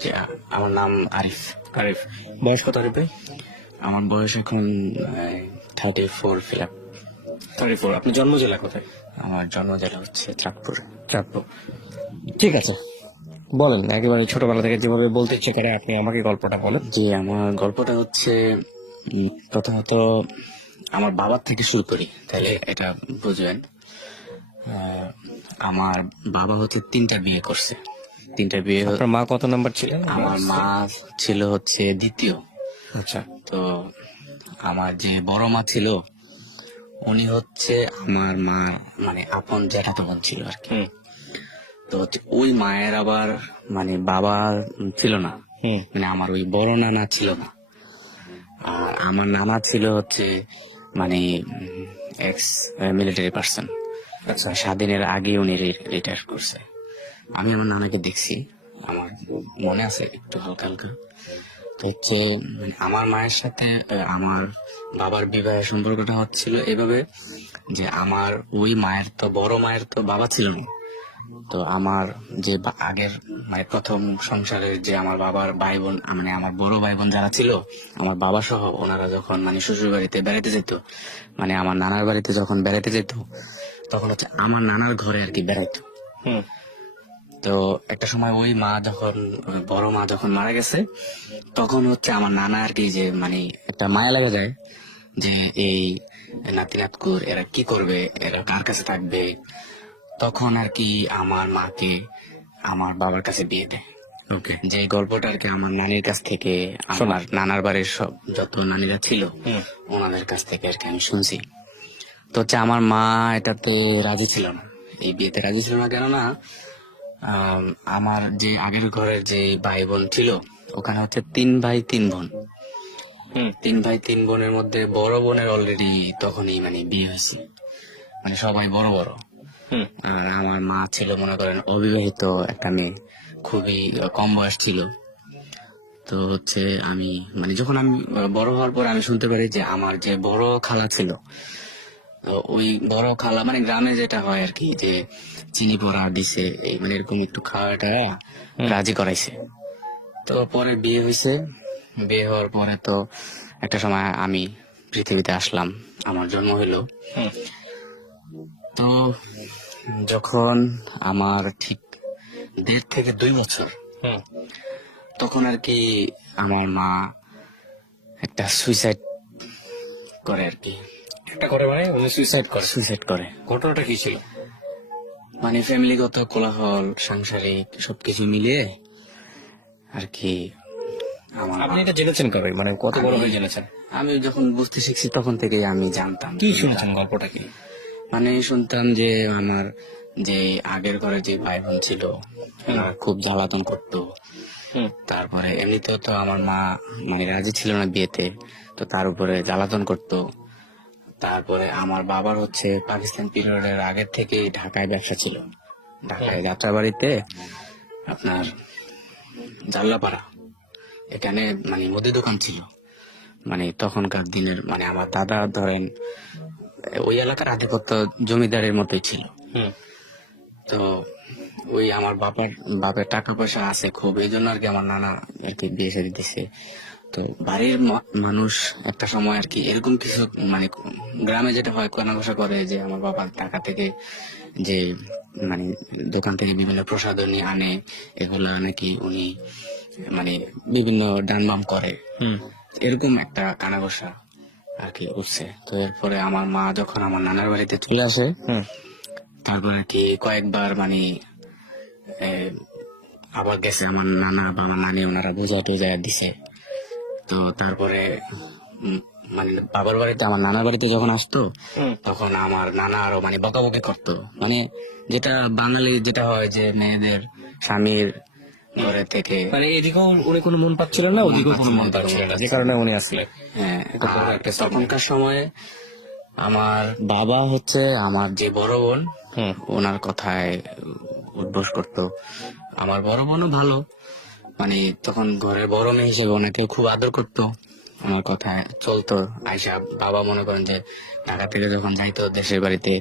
জি, আমার নাম আরিফ। আরিফ, বয়স কত আরিফ ভাই? আমার বয়স এখন 34 ফিল আপ। 34। আপনার জন্ম জেলা কোথায়? আমার জন্ম জেলা হচ্ছে চাঁদপুর। চাঁদপুর। ঠিক আছে, বলেন একেবারে ছোটবেলা থেকে যেভাবে বলতে ইচ্ছে করে আপনি আমাকে গল্পটা বলেন। জি, আমার গল্পটা হচ্ছে প্রথমত আমার বাবার থেকে শুরু করি, তাহলে এটা বুঝবেন। আহ, আমার বাবা হচ্ছে 3টা বিয়ে করছে। 3টা বিয়ে আপনার মা কত নাম্বার ছিলেন? আমার মা ছিল হচ্ছে দ্বিতীয়। আচ্ছা। তো আমার যে বড় মা ছিল উনি হচ্ছে আমার মা মানে আপন জ্যাঠাতো বোন ছিল আর কি। হুম তো হচ্ছে ওই মায়ের আবার মানে বাবা ছিল না, হুম মানে আমার ওই বড় নানা ছিল না। আর আমার নানা ছিল হচ্ছে মানে এক্স মিলিটারি পার্সন। আচ্ছা। স্বাধীনের আগে উনি রিটায়ার করছে। আমি আমার নানাকে দেখছি, আমার মনে আছে একটু হালকা হালকা। তো হচ্ছে আমার মায়ের সাথে আমার বাবার বিবাহের সম্পর্কটা হচ্ছিল এভাবে যে আমার ওই মায়ের তো বড় মায়ের তো বাবা ছিল না। তো আমার যে আগের মানে প্রথম সংসারের যে আমার বাবার ভাই বোন মানে আমার বড় ভাই বোন যারা ছিল আমার বাবা সহ, ওনারা যখন মানে শ্বশুর বাড়িতে বেড়াতে যেত, মানে আমার নানার বাড়িতে যখন বেড়াতে যেত, তখন হচ্ছে আমার নানার ঘরে আর কি বেড়াইতো। হুম তো একটা সময় ওই মা যখন বড় মা যখন মারা গেছে, তখন হচ্ছে আমার নানা আর কি যে মানে একটা মায়া লাগা যায় যে এই নাতি নাতকুর এরা কি করবে, এরা কার কাছে থাকবে। তখন আর কি আমার মাকে আমার বাবার কাছে বিয়ে দেয়। ওকে। যে গল্পটা আর কি আমার নানির কাছ থেকে, আমার নানার বাড়ির সব যত নানিরা ছিল হুম ওনাদের কাছ থেকে আর কি আমি শুনছি। তো হচ্ছে আমার মা এটাতে রাজি ছিল না, এই বিয়েতে রাজি ছিল না। কেননা আম, আমার যে আগের ঘরের যে ভাই বোন ছিল ওখানে হচ্ছে 3 ভাই 3 বোন। হুম 3 ভাই 3 বোনের মধ্যে বড় বোনের অলরেডি তখনই মানে বিয়ে হয়েছে, মানে সবাই বড় বড়। হুম আর আমার মা ছিল মনে করেন অবিবাহিত একটা মেয়ে, খুবই কম বয়স ছিল। তো হচ্ছে আমি মানে যখন আমি বড় হওয়ার পর আমি শুনতে পারি যে আমার যে বড় খালা ছিল, তো ওই বড় খালা মানে গ্রামে যেটা হয় আর কি যে চিনি পড়া দিছে, এই মানে এরকম একটু খাওয়াটা রাজি করাইছে। তো পরে বিয়ে হয়েছে। বিয়ে হওয়ার পরে তো একটা সময় আমি পৃথিবীতে আসলাম, আমার জন্ম হইলো। হুম তো যখন আমার ঠিক 1.5 থেকে 2 বছর, হুম তখন আর কি আমার মা একটা সুইসাইড করে আর কি। এটা করে মানে উনি সুইসাইড করে? সুইসাইড করে ঘটনাটা কি ছিল? মানে ফ্যামিলিগত কোলাহল, সাংসারিক সবকিছু মিলিয়ে আর কি আমার আপনি এটা জেনেছেন কবে, মানে কত বড় হয়ে জেনেছেন? আমি যখন বুঝতে শিখছি তখন থেকেই আমি জানতাম। কি শুনেছেন, গল্পটা কি? মানে শুনতাম যে আমার যে আগের ঘরে যে ভাই বোন ছিল ওরা খুব জ্বালাতন করতো। হুম তারপরে এমনিতেও তো আমার মা মানে রাজি ছিল না বিয়েতে, তো তার উপরে জ্বালাতন করতো। তারপরে আমার বাবার হচ্ছে পাকিস্তান পিরিয়ডের আগের থেকে ঢাকায় ব্যবসা ছিল, ঢাকায় যাত্রাবাড়িতে আপনার জাল্লাপাড়া এখানে মানে মুদি দোকান ছিল। মানে তখনকার দিনের মানে আমার দাদা ধরেন ওই এলাকার আধিপত্য জমিদারের মতোই ছিল। হুম তো ওই আমার বাপের টাকা পয়সা আছে খুব, এই জন্য আর কি আমার নানা আর কি বিয়ে শাদী দিছে। তো বাড়ির মানুষ একটা সময় আর কি এরকম কিছু মানে গ্রামে যেটা হয় কেনাঘোষা করে যে আমার বাবার টাকা থেকে যে মানে দোকান থেকে বিভিন্ন প্রসাধনী আনে, এগুলা নাকি উনি মানে বিভিন্ন ডানবাম করে, হুম এরকম একটা কানাঘোষা আর কি উঠছে। তো এরপরে আমার মা যখন আমার নানার বাড়িতে চলে আসে, হুম তারপরে কি কয়েকবার মানে এ, আবার গেছে আমার নানা বা আমার নানি, ওনারা বোঝা টোঝা দিছে। তো তারপরে মানে বাবার বাড়িতে আমার নানার বাড়িতে যখন আসতো হুম তখন আমার নানা আরো মানে বকাবকি করতো, মানে যেটা বাঙালি যেটা হয় যে মেয়েদের স্বামীর ঘরে থেকে মানে এদিকেও উনি কোনো মন পাচ্ছিলেন না, ওদিকেও কোনো মন পাচ্ছিলেন না, যে কারণে উনি আসলে হ্যাঁ। আর তখনকার সময়ে আমার বাবা হচ্ছে আমার যে বড় বোন হুম ওনার কথায় উদ্বোস করতো। আমার বড় বোনও ভালো, মানে তখন ঘরের বড় মেয়ে হিসেবে ওনাকে খুব আদর করতো, আমার কথা চলতো। আইসা বাবা মনে করেন যে ঢাকা থেকে যখন যাইতো দেশের বাড়িতে,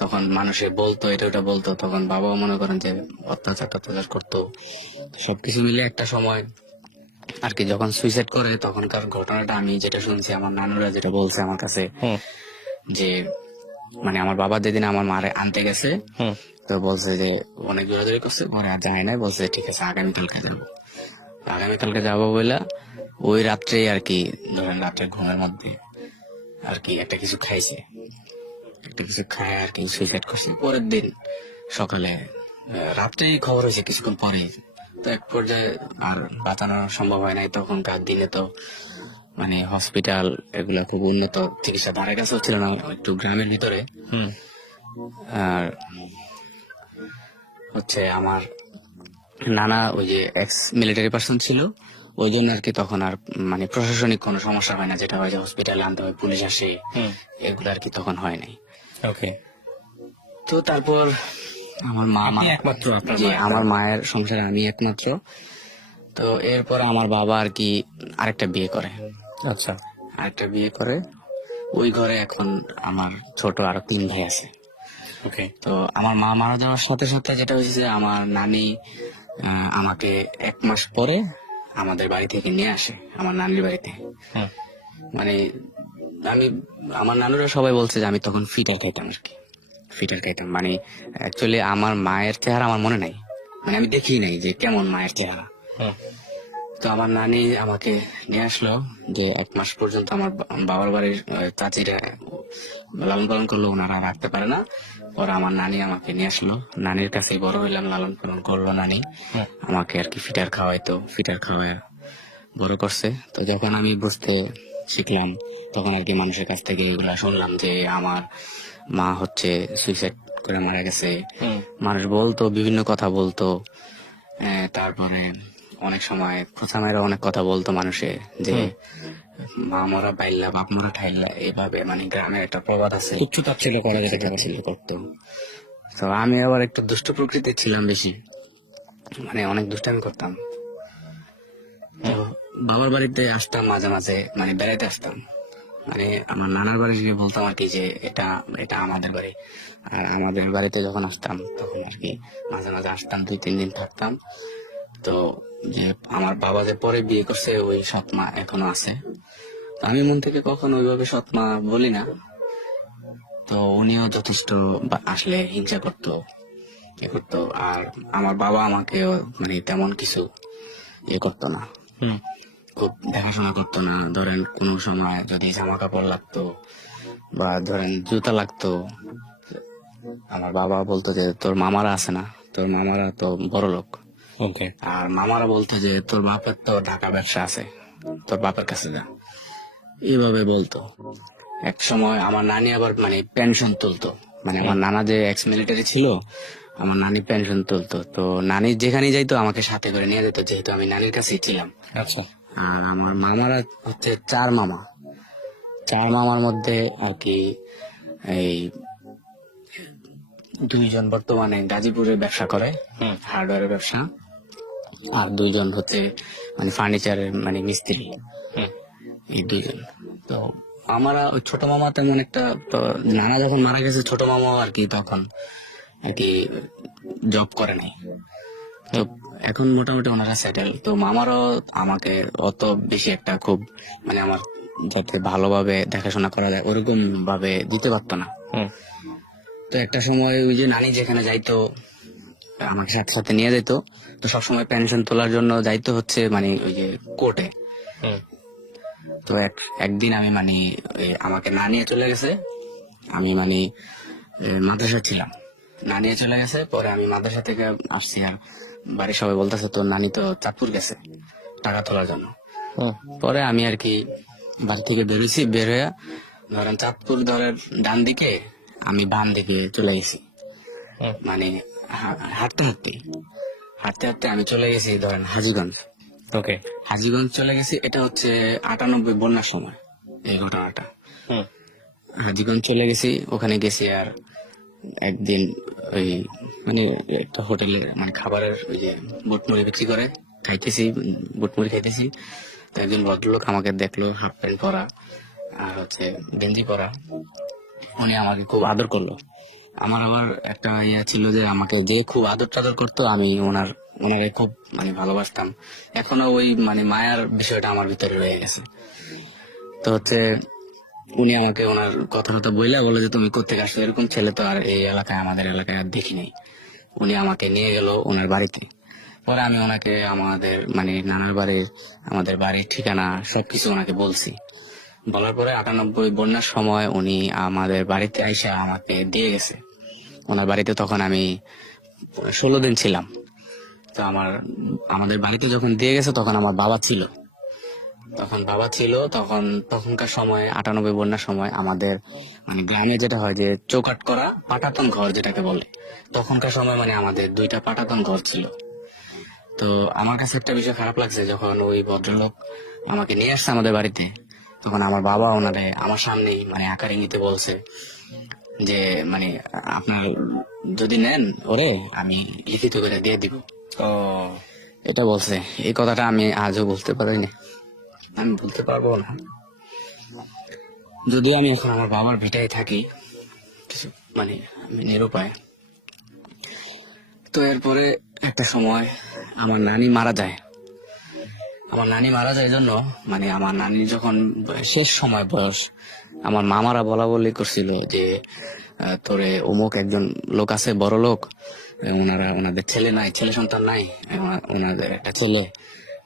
তখন মানুষে বলতো এটা ওটা বলতো, তখন বাবাও মনে করেন যে অত্যাচার টত্যাচার করতো। সবকিছু মিলে একটা সময় আর কি যখন সুইসাইড করে, তখনকার ঘটনাটা আমি যেটা শুনছি, আমার নানুরা যেটা বলছে আমার কাছে, হুম যে মানে আমার বাবা যেদিন আমার মারে আনতে গেছে, হুম তো বলছে যে অনেক দৌড়াদৌড়ি করছে, পরে আর যায় নাই, বলছে ঠিক আছে আগামীকালকে যাবো। আগামীকালকে যাবো বলে ওই রাত্রেই আর কি, ধরেন রাত্রে ঘুমের মধ্যে আর কি একটা কিছু খাইছে, একটা কিছু খায় আর কি সুইসাইড করছে। পরের দিন সকালে রাত্রেই খবর হয়েছে কিছুক্ষণ পরে। তো এক পর্যায়ে আর বাঁচানো সম্ভব হয় নাই। তখনকার দিনে তো মানে হসপিটাল এগুলা খুব উন্নত চিকিৎসা ধারে কাছেও ছিল না, একটু গ্রামের ভিতরে। হুম আর হচ্ছে আমার নানা ওই যে এক্স মিলিটারি পার্সন ছিল, ওই জন্য আর কি তখন আর মানে প্রশাসনিক কোনো সমস্যা হয় না, যেটা হয় যে হসপিটালে আনতে হয়, পুলিশ আসে, হুম এগুলো আর কি তখন হয় নাই। ওকে। তো তারপর আমার আপনি একমাত্র আপনার জি, মায়ের আমার মায়ের সংসারে আমি একমাত্র। তো এরপর আমার বাবা আর কি আরেকটা বিয়ে করে, আচ্ছা আরেকটা বিয়ে করে। ওই ঘরে এখন আমার ছোট আরো 3 ভাই আছে। ওকে। তো আমার মা মারা যাওয়ার সাথে সাথে যেটা হয়েছে যে আমার নানি আমাকে 1 মাস পরে আমাদের বাড়ি থেকে নিয়ে আসে, আমার নানির বাড়িতে। হুম মানে আমি, আমার নানুরা সবাই বলছে যে আমি তখন ফিটার খাইতাম আর কি, ফিটার খাইতাম। মানে অ্যাকচুয়ালি আমার মায়ের চেহারা আমার মনে নাই, মানে আমি দেখি নাই যে কেমন মায়ের চেহারা। হুম তো আমার নানি আমাকে নিয়ে আসলো, যে 1 মাস পর্যন্ত আমার বাবার বাড়ির চাচিরা লালন পালন করলো, ওনারা রাখতে পারে না। পরে আমার নানি আমাকে নিয়ে আসলো, নানির কাছেই বড় হইলাম, লালন পালন করলো নানি হুম আমাকে আর কি, ফিটার খাওয়াইতো, ফিটার খাওয়ায় বড় করছে। তো যখন আমি বুঝতে শিখলাম, তখন আর কি মানুষের কাছ থেকে এগুলা শুনলাম যে আমার মা হচ্ছে সুইসাইড করে মারা গেছে। হুম মানুষ বলতো, বিভিন্ন কথা বলতো। তারপরে অনেক সময় খোঁচা মেয়েরা অনেক কথা বলতো মানুষে, যে মা মরা বাইল্লা বাপ মরা ঠাইল্লা, এইভাবে মানে গ্রামের একটা প্রবাদ আছে, তুচ্ছ তাচ্ছিল্য করা যেটা যেটা ছিল করতো। তো আমি আবার একটু দুষ্ট প্রকৃতির ছিলাম বেশি, মানে অনেক দুষ্টামি করতাম। তো বাবার বাড়িতে আসতাম মাঝে মাঝে, মানে বেড়াইতে আসতাম, মানে আমার নানার বাড়ি গিয়ে বলতাম আর কি যে এটা এটা আমাদের বাড়ি। আর আমাদের বাড়িতে যখন আসতাম তখন আর কি মাঝে মাঝে আসতাম, 2-3 দিন থাকতাম। তো যে আমার বাবা যে পরে বিয়ে করছে, ওই সৎমা এখনো আছে। তো আমি মন থেকে কখনো ওইভাবে সৎমা বলি না। তো উনিও যথেষ্ট আসলে হিংসা করতো, এ করতো। আর আমার বাবা আমাকেও মানে তেমন কিছু করতো না, হুম খুব দেখাশোনা করতো না। ধরেন কোনো সময় যদি জামা কাপড় লাগতো বা ধরেন জুতা লাগতো, আমার বাবা বলতো যে তোর মামারা আছে না, তোর মামারা তো বড় লোক। ওকে। আর মামারা বলতো যে তোর বাপের তো ঢাকা ব্যবসা আছে, তোর বাপের কাছে যা, এইভাবে বলতো। এক সময় আমার নানি আবার মানে পেনশন তুলতো, মানে আমার নানা যে এক্স মিলিটারি ছিল, আমার নানি পেনশন তুলতো। তো নানি যেখানে যাইতো আমাকে সাথে করে নিয়ে যেত, যেহেতু আমি নানির কাছেই ছিলাম। আচ্ছা। আর আমার মামারা হচ্ছে 4 মামা, 4 মামার মধ্যে আর কি এই 2 জন বর্তমানে গাজীপুরে ব্যবসা করে, হুম হার্ডওয়্যারের ব্যবসা। আর 2 জন হচ্ছে মানে ফার্নিচারের মানে মিস্ত্রি, হুম এই 2 জন। তো আমরা ওই ছোট মামা তেমন একটা, তো নানা যখন মারা গেছে ছোট মামা আর কি তখন আর কি জব করে নাই। তো এখন মোটামুটি ওনারা সেটেল। তো মামারও আমাকে অত বেশি একটা খুব মানে আমার যাতে ভালোভাবে দেখাশোনা করা যায় ওরকম ভাবে দিতে পারতো না। হুম তো একটা সময় ওই যে নানি যেখানে যাইতো আমাকে সাথে সাথে নিয়ে যেত। তো সবসময় পেনশন তোলার জন্য যাইতো হচ্ছে মানে ওই যে কোর্টে। হুম তো একদিন আমি মানে আমাকে না নিয়ে চলে গেছে, আমি মানে মাদ্রাসা ছিলাম, না নিয়ে চলে গেছে। পরে আমি মাদ্রাসা থেকে আসছি, আর বাড়ির সবাই বলতেছে তোর নানি তো চাঁদপুর গেছে টাকা তোলার জন্য। হুম পরে আমি আর কি বাড়ি থেকে বেরোছি, বের হয়ে ধরেন চাঁদপুর ধরেন ডান দিকে, আমি বাম দিকে চলে গেছি। হুম মানে হাঁটতে হাঁটতে হাঁটতে হাঁটতে আমি চলে গেছি ধরেন হাজীগঞ্জ। ওকে। হাজীগঞ্জ চলে গেছি, এটা হচ্ছে 98 বন্যার সময় এই ঘটনাটা। হুম হাজীগঞ্জ চলে গেছি, ওখানে গেছি। আর একদিন ওই মানে একটা হোটেলে মানে খাবারের ওই যে বুটমুড়ি বিক্রি করে, খাইতেছি, বুটমুড়ি খাইতেছি। তো একজন ভদ্রলোক আমাকে দেখলো হাফ প্যান্ট পরা আর হচ্ছে গেঞ্জি পরা, উনি আমাকে খুব আদর করলো। আমার আবার একটা ইয়ে ছিল যে আমাকে যে খুব আদর টাদর করতো, আমি ওনাকে খুব মানে ভালোবাসতাম। এখনো ওই মানে মায়ার বিষয়টা আমার ভিতরে রয়ে গেছে। তো হচ্ছে উনি আমাকে ওনার কথা টথা বইলা বলে যে তুমি কোত্থেকে আসছো, এরকম ছেলে তো আর এই এলাকায় আমাদের এলাকায় আর দেখি নাই। উনি আমাকে নিয়ে গেল ওনার বাড়িতে। পরে আমি ওনাকে আমাদের মানে নানার বাড়ির আমাদের বাড়ির ঠিকানা সবকিছু ওনাকে বলছি। বলার পরে 98 বন্যার সময় উনি আমাদের বাড়িতে আইসা আমাকে দিয়ে গেছে। ওনার বাড়িতে তখন আমি 16 দিন ছিলাম। তো আমাদের বাড়িতে যখন দিয়ে গেছে তখন আমার বাবা ছিল। তখনকার সময় 98 বন্যার সময় আমাদের মানে গ্রামে যেটা হয় যে চৌকাট করা পাটাতন ঘর যেটাকে বলে, তখনকার সময় মানে আমাদের 2টা পাটাতন ঘর ছিল। তো আমার কাছে একটা বিষয় খারাপ লাগছে, যখন ওই ভদ্রলোক আমাকে নিয়ে আসছে আমাদের বাড়িতে, তখন আমার বাবা ওনারে আমার সামনেই মানে আকার ইঙ্গিতে বলছে যে মানে আপনার যদি নেন ওরে আমি লিখিত করে দিয়ে দিব। ও এটা বলছে। এই কথাটা আমি আজও বলতে পারিনি, আমি বলতে পারবো না। যদিও আমি এখন আমার বাবার ভিটায় থাকি, কিছু মানে আমি নিরুপায়। তো এরপরে একটা সময় আমার নানি মারা যায়। জন্য মানে আমার নানির যখন শেষ সময় বয়স, আমার মামারা বলা বলি করছিল যে তোরে অমুক একজন লোক আছে, বড় লোক, ওনাদের ছেলে সন্তান নাই, ওনাদের একটা ছেলে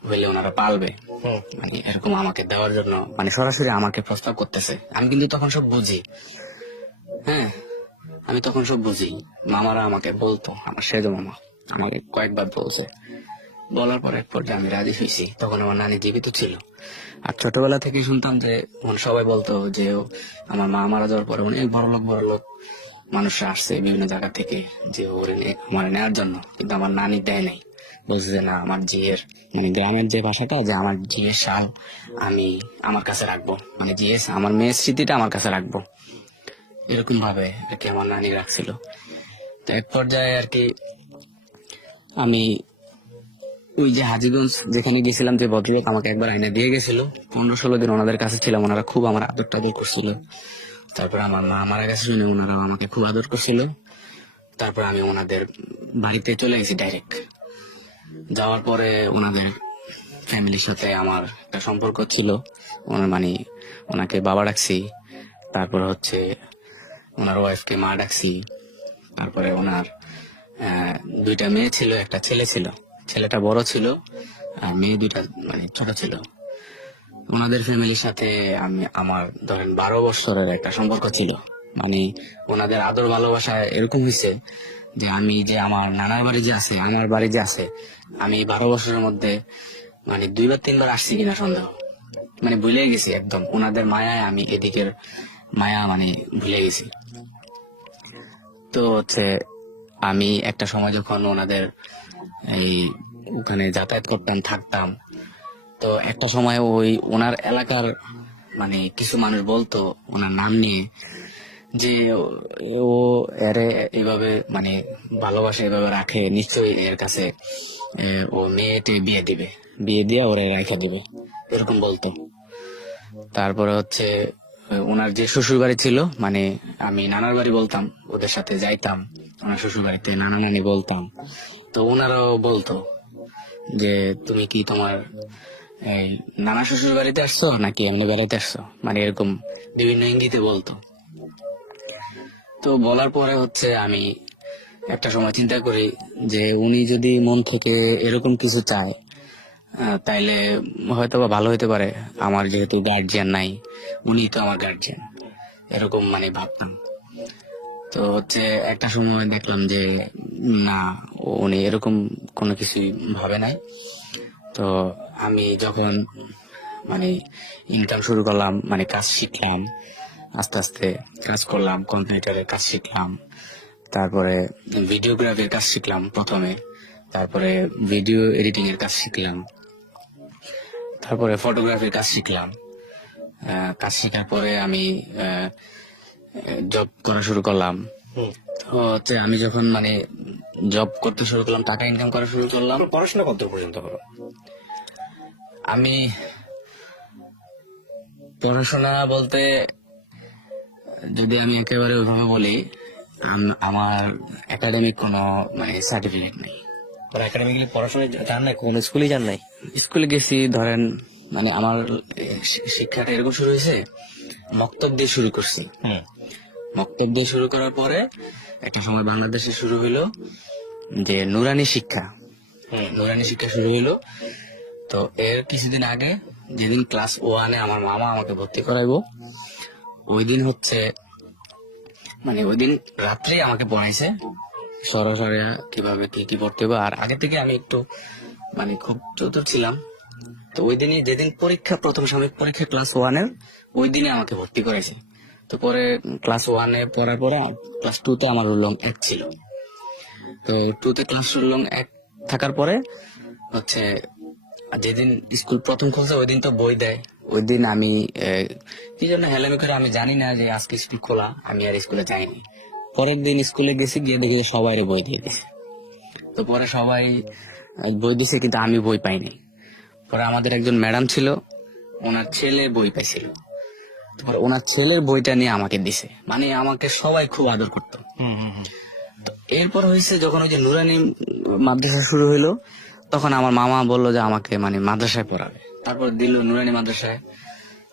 হইলে ওনারা পালবে, মানে এরকম আমাকে দেওয়ার জন্য মানে সরাসরি আমাকে প্রস্তাব করতেছে। আমি কিন্তু তখন সব বুঝি, হ্যাঁ আমি তখন সব বুঝি। মামারা আমাকে বলতো, আমার সেজ মামা আমাকে কয়েকবার বলছে। বলার পর এক পর্যায়ে আমি রাজি হয়েছি। তখন আমার নানি জীবিত ছিল। আর ছোটবেলা থেকে শুনতাম যে সবাই বলতো যে আমার মা মারা যাওয়ার পরে অনেক বড় লোক মানুষরা আসছে বিভিন্ন জায়গা থেকে যে আমার নেওয়ার জন্য, কিন্তু আমার নানি দেয় নাই। বলছে যে না, আমার জিয়ের মানে গ্রামের যে ভাষাটা, যে আমার জিয়ের শাল আমি আমার কাছে রাখবো, মানে জিএস আমার মেয়ের স্মৃতিটা আমার কাছে রাখবো, এরকম ভাবে আর কি আমার নানি রাখছিল। তো এক পর্যায়ে আর কি আমি ওই যে হাজীগঞ্জ যেখানে গেছিলাম, যে ভদ্রলোক আমাকে একবার আইনা দিয়ে গেছিল, 15-16 দিন ওনাদের কাছে ছিলাম। ওনারা খুব আমার আদর টাদর করছিল। তারপর আমার মা মারা গেছে শুনে ওনারাও আমাকে খুব আদর করছিল। তারপর আমি ওনাদের বাড়িতে চলে গেছি ডাইরেক্ট। যাওয়ার পরে ওনাদের ফ্যামিলির সাথে আমার একটা সম্পর্ক ছিল। মানে ওনাকে বাবা ডাকছি, তারপর হচ্ছে ওনার ওয়াইফকে মা ডাকছি। তারপরে ওনার 2টা মেয়ে ছিল, একটা ছেলে ছিল। ছেলেটা বড় ছিল আর মেয়ে 2টা মানে ছোট ছিল। ওনাদের ফ্যামিলির সাথে আমার ধরেন 12 বছরের একটা সম্পর্ক ছিল। মানে ওনাদের আদর ভালোবাসা এরকম হয়েছে যে আমি যে আমার নানার বাড়ি যে আছে, আমার বাড়ি যে আছে, আমি 12 বছরের মধ্যে মানে 2 বা 3 বার আসছি কিনা সন্দেহ, মানে ভুলে গেছি একদম। ওনাদের মায়ায় আমি এদিকের মায়া মানে ভুলে গেছি। তো হচ্ছে আমি একটা সময় যখন ওনাদের এই ওখানে যাতায়াত করতাম, থাকতাম, তো একটা সময় ওই ওনার এলাকার মানে কিছু মানুষ বলতো ওনার নাম নিয়ে যে ও এরে এভাবে মানে ভালোবাসা এভাবে রাখে, নিশ্চয়ই এর কাছে ও মেয়েটে বিয়ে দিয়ে ওরে রাখা দিবে, এরকম বলতো। তারপরে হচ্ছে ওনার যে শ্বশুর বাড়ি ছিল, মানে আমি নানার বাড়ি বলতাম, ওদের সাথে যাইতাম ওনার শ্বশুর বাড়িতে, নানা নানি বলতাম। তো ওনারাও বলতো যে তুমি কি তোমার এই নানা শ্বশুর বাড়িতে আসছো নাকি এমনি বেড়াইতে আসছো, মানে এরকম বিভিন্ন ইঙ্গিতে বলতো। তো বলার পরে হচ্ছে আমি একটা সময় চিন্তা করি যে উনি যদি মন থেকে এরকম কিছু চায়, তাইলে হয়তো বা ভালো হতে পারে। আমার যেহেতু গার্জিয়ান নাই, উনি তো আমার গার্জিয়ান, এরকম মানে ভাবতাম। তো হচ্ছে একটা সময় দেখলাম যে না, উনি এরকম কোনো কিছুই ভাবে নাই। তো আমি যখন মানে ইনকাম শুরু করলাম, মানে কাজ শিখলাম, আস্তে আস্তে কাজ করলাম, কম্পিউটারের কাজ শিখলাম, তারপরে ভিডিওগ্রাফির কাজ শিখলাম প্রথমে, তারপরে ভিডিও এডিটিং এর কাজ শিখলাম, তারপরে ফটোগ্রাফির কাজ শিখলাম। কাজ শেখার পরে আমি জব করা শুরু করলাম। তো হচ্ছে আমি যখন মানে জব করতে শুরু করলাম, টাকা ইনকাম করা শুরু করলাম। পড়াশোনা কত পর্যন্ত হলো? আমি পড়াশোনা বলতে যদি আমি একেবারে ওইভাবে বলি, আমার একাডেমিক কোনো মানে সার্টিফিকেট নেই। মানে একাডেমিক্যালি পড়াশোনা যান নাই, কোন স্কুলেই যান নাই? স্কুলে গেছি, ধরেন মানে আমার শিক্ষাটা এরকম শুরু হয়েছে, মক্তব দিয়ে শুরু করছি। মক্তব দিয়ে শুরু করার পরে একটা সময় বাংলাদেশে শুরু হইলো যে নুরানি শিক্ষা। নুরানি শিক্ষা শুরু হইলো। তো এর কিছুদিন আগে যেদিন ক্লাস 1-এ আমার মামা আমাকে ভর্তি করাইবো, ওই দিন হচ্ছে মানে ওই দিন রাত্রে আমাকে পড়াইছে সরাসরি কিভাবে কি কি পড়তে হবে। আর আগে থেকে আমি একটু মানে খুব চতুর ছিলাম। তো ওই দিনই যেদিন পরীক্ষা, প্রথম সাময়িক পরীক্ষা ক্লাস 1-এর, ওই দিনে আমাকে ভর্তি করাইছে। তো পরে ক্লাস 1-এ পড়ার পরে ক্লাস 2-তে আমার রোল নং 1 ছিল। তো 2-তে ক্লাস রোল নং 1 থাকার পরে হচ্ছে যেদিন স্কুল প্রথম খুলছে ওই দিন তো বই দেয়। ওই দিন আমি কি জন্য হেলামি করে আমি জানি না যে আজকে স্কুল খোলা, আমি আর স্কুলে যাইনি। পরের দিন স্কুলে গেছি, গিয়ে দেখি যে সবাই বই দিয়ে দিছে। তো পরে সবাই বই দিছে কিন্তু আমি বই পাইনি। পরে আমাদের একজন ম্যাডাম ছিল, ওনার ছেলে বই পাইছিল। তারপর ওনার ছেলের বইটা নিয়ে আমাকে দিছে, মানে আমাকে সবাই খুব আদর করতো। তো এরপর হয়েছে যখন ওই যে নুরানি মাদ্রাসা শুরু হইলো, তখন আমার মামা বললো যে আমাকে মানে মাদ্রাসায় পড়াবে। তারপর দিল নুরানি মাদ্রাসায়।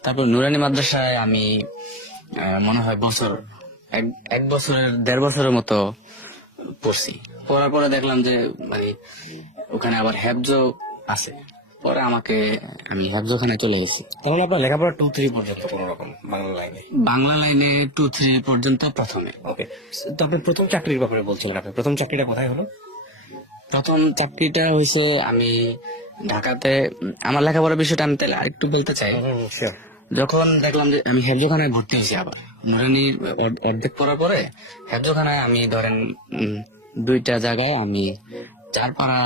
তারপর নুরানি মাদ্রাসায় আমি মনে হয় এক বছরের 1.5 বছরের মতো পড়ছি। পড়ার পরে দেখলাম যে মানে ওখানে আবার হেফজ আছে। পরে আমি হেফজখানে চলে গেছি। তাহলে আপনার লেখাপড়া 2-3 পর্যন্ত কোন রকম বাংলা লাইনে? বাংলা লাইনে 2-3 পর্যন্ত প্রথমে। ওকে। তো আপনি প্রথম চাকরির ব্যাপারে বলছিলেন, আপনি প্রথম চাকরিটা কোথায় হলো? প্রথম চাকরিটা হয়েছে আমি ঢাকাতে। আমার লেখাপড়ার বিষয়টা আমি তাহলে আরেকটু বলতে চাই। শিওর। যখন দেখলাম যে আমি হেফজখানায় ভর্তি হয়েছি, আবার নুরানির অর্ধেক পড়ার পরে হেফজখানায় আমি ধরেন 2টা জায়গায় আমি 4 পারা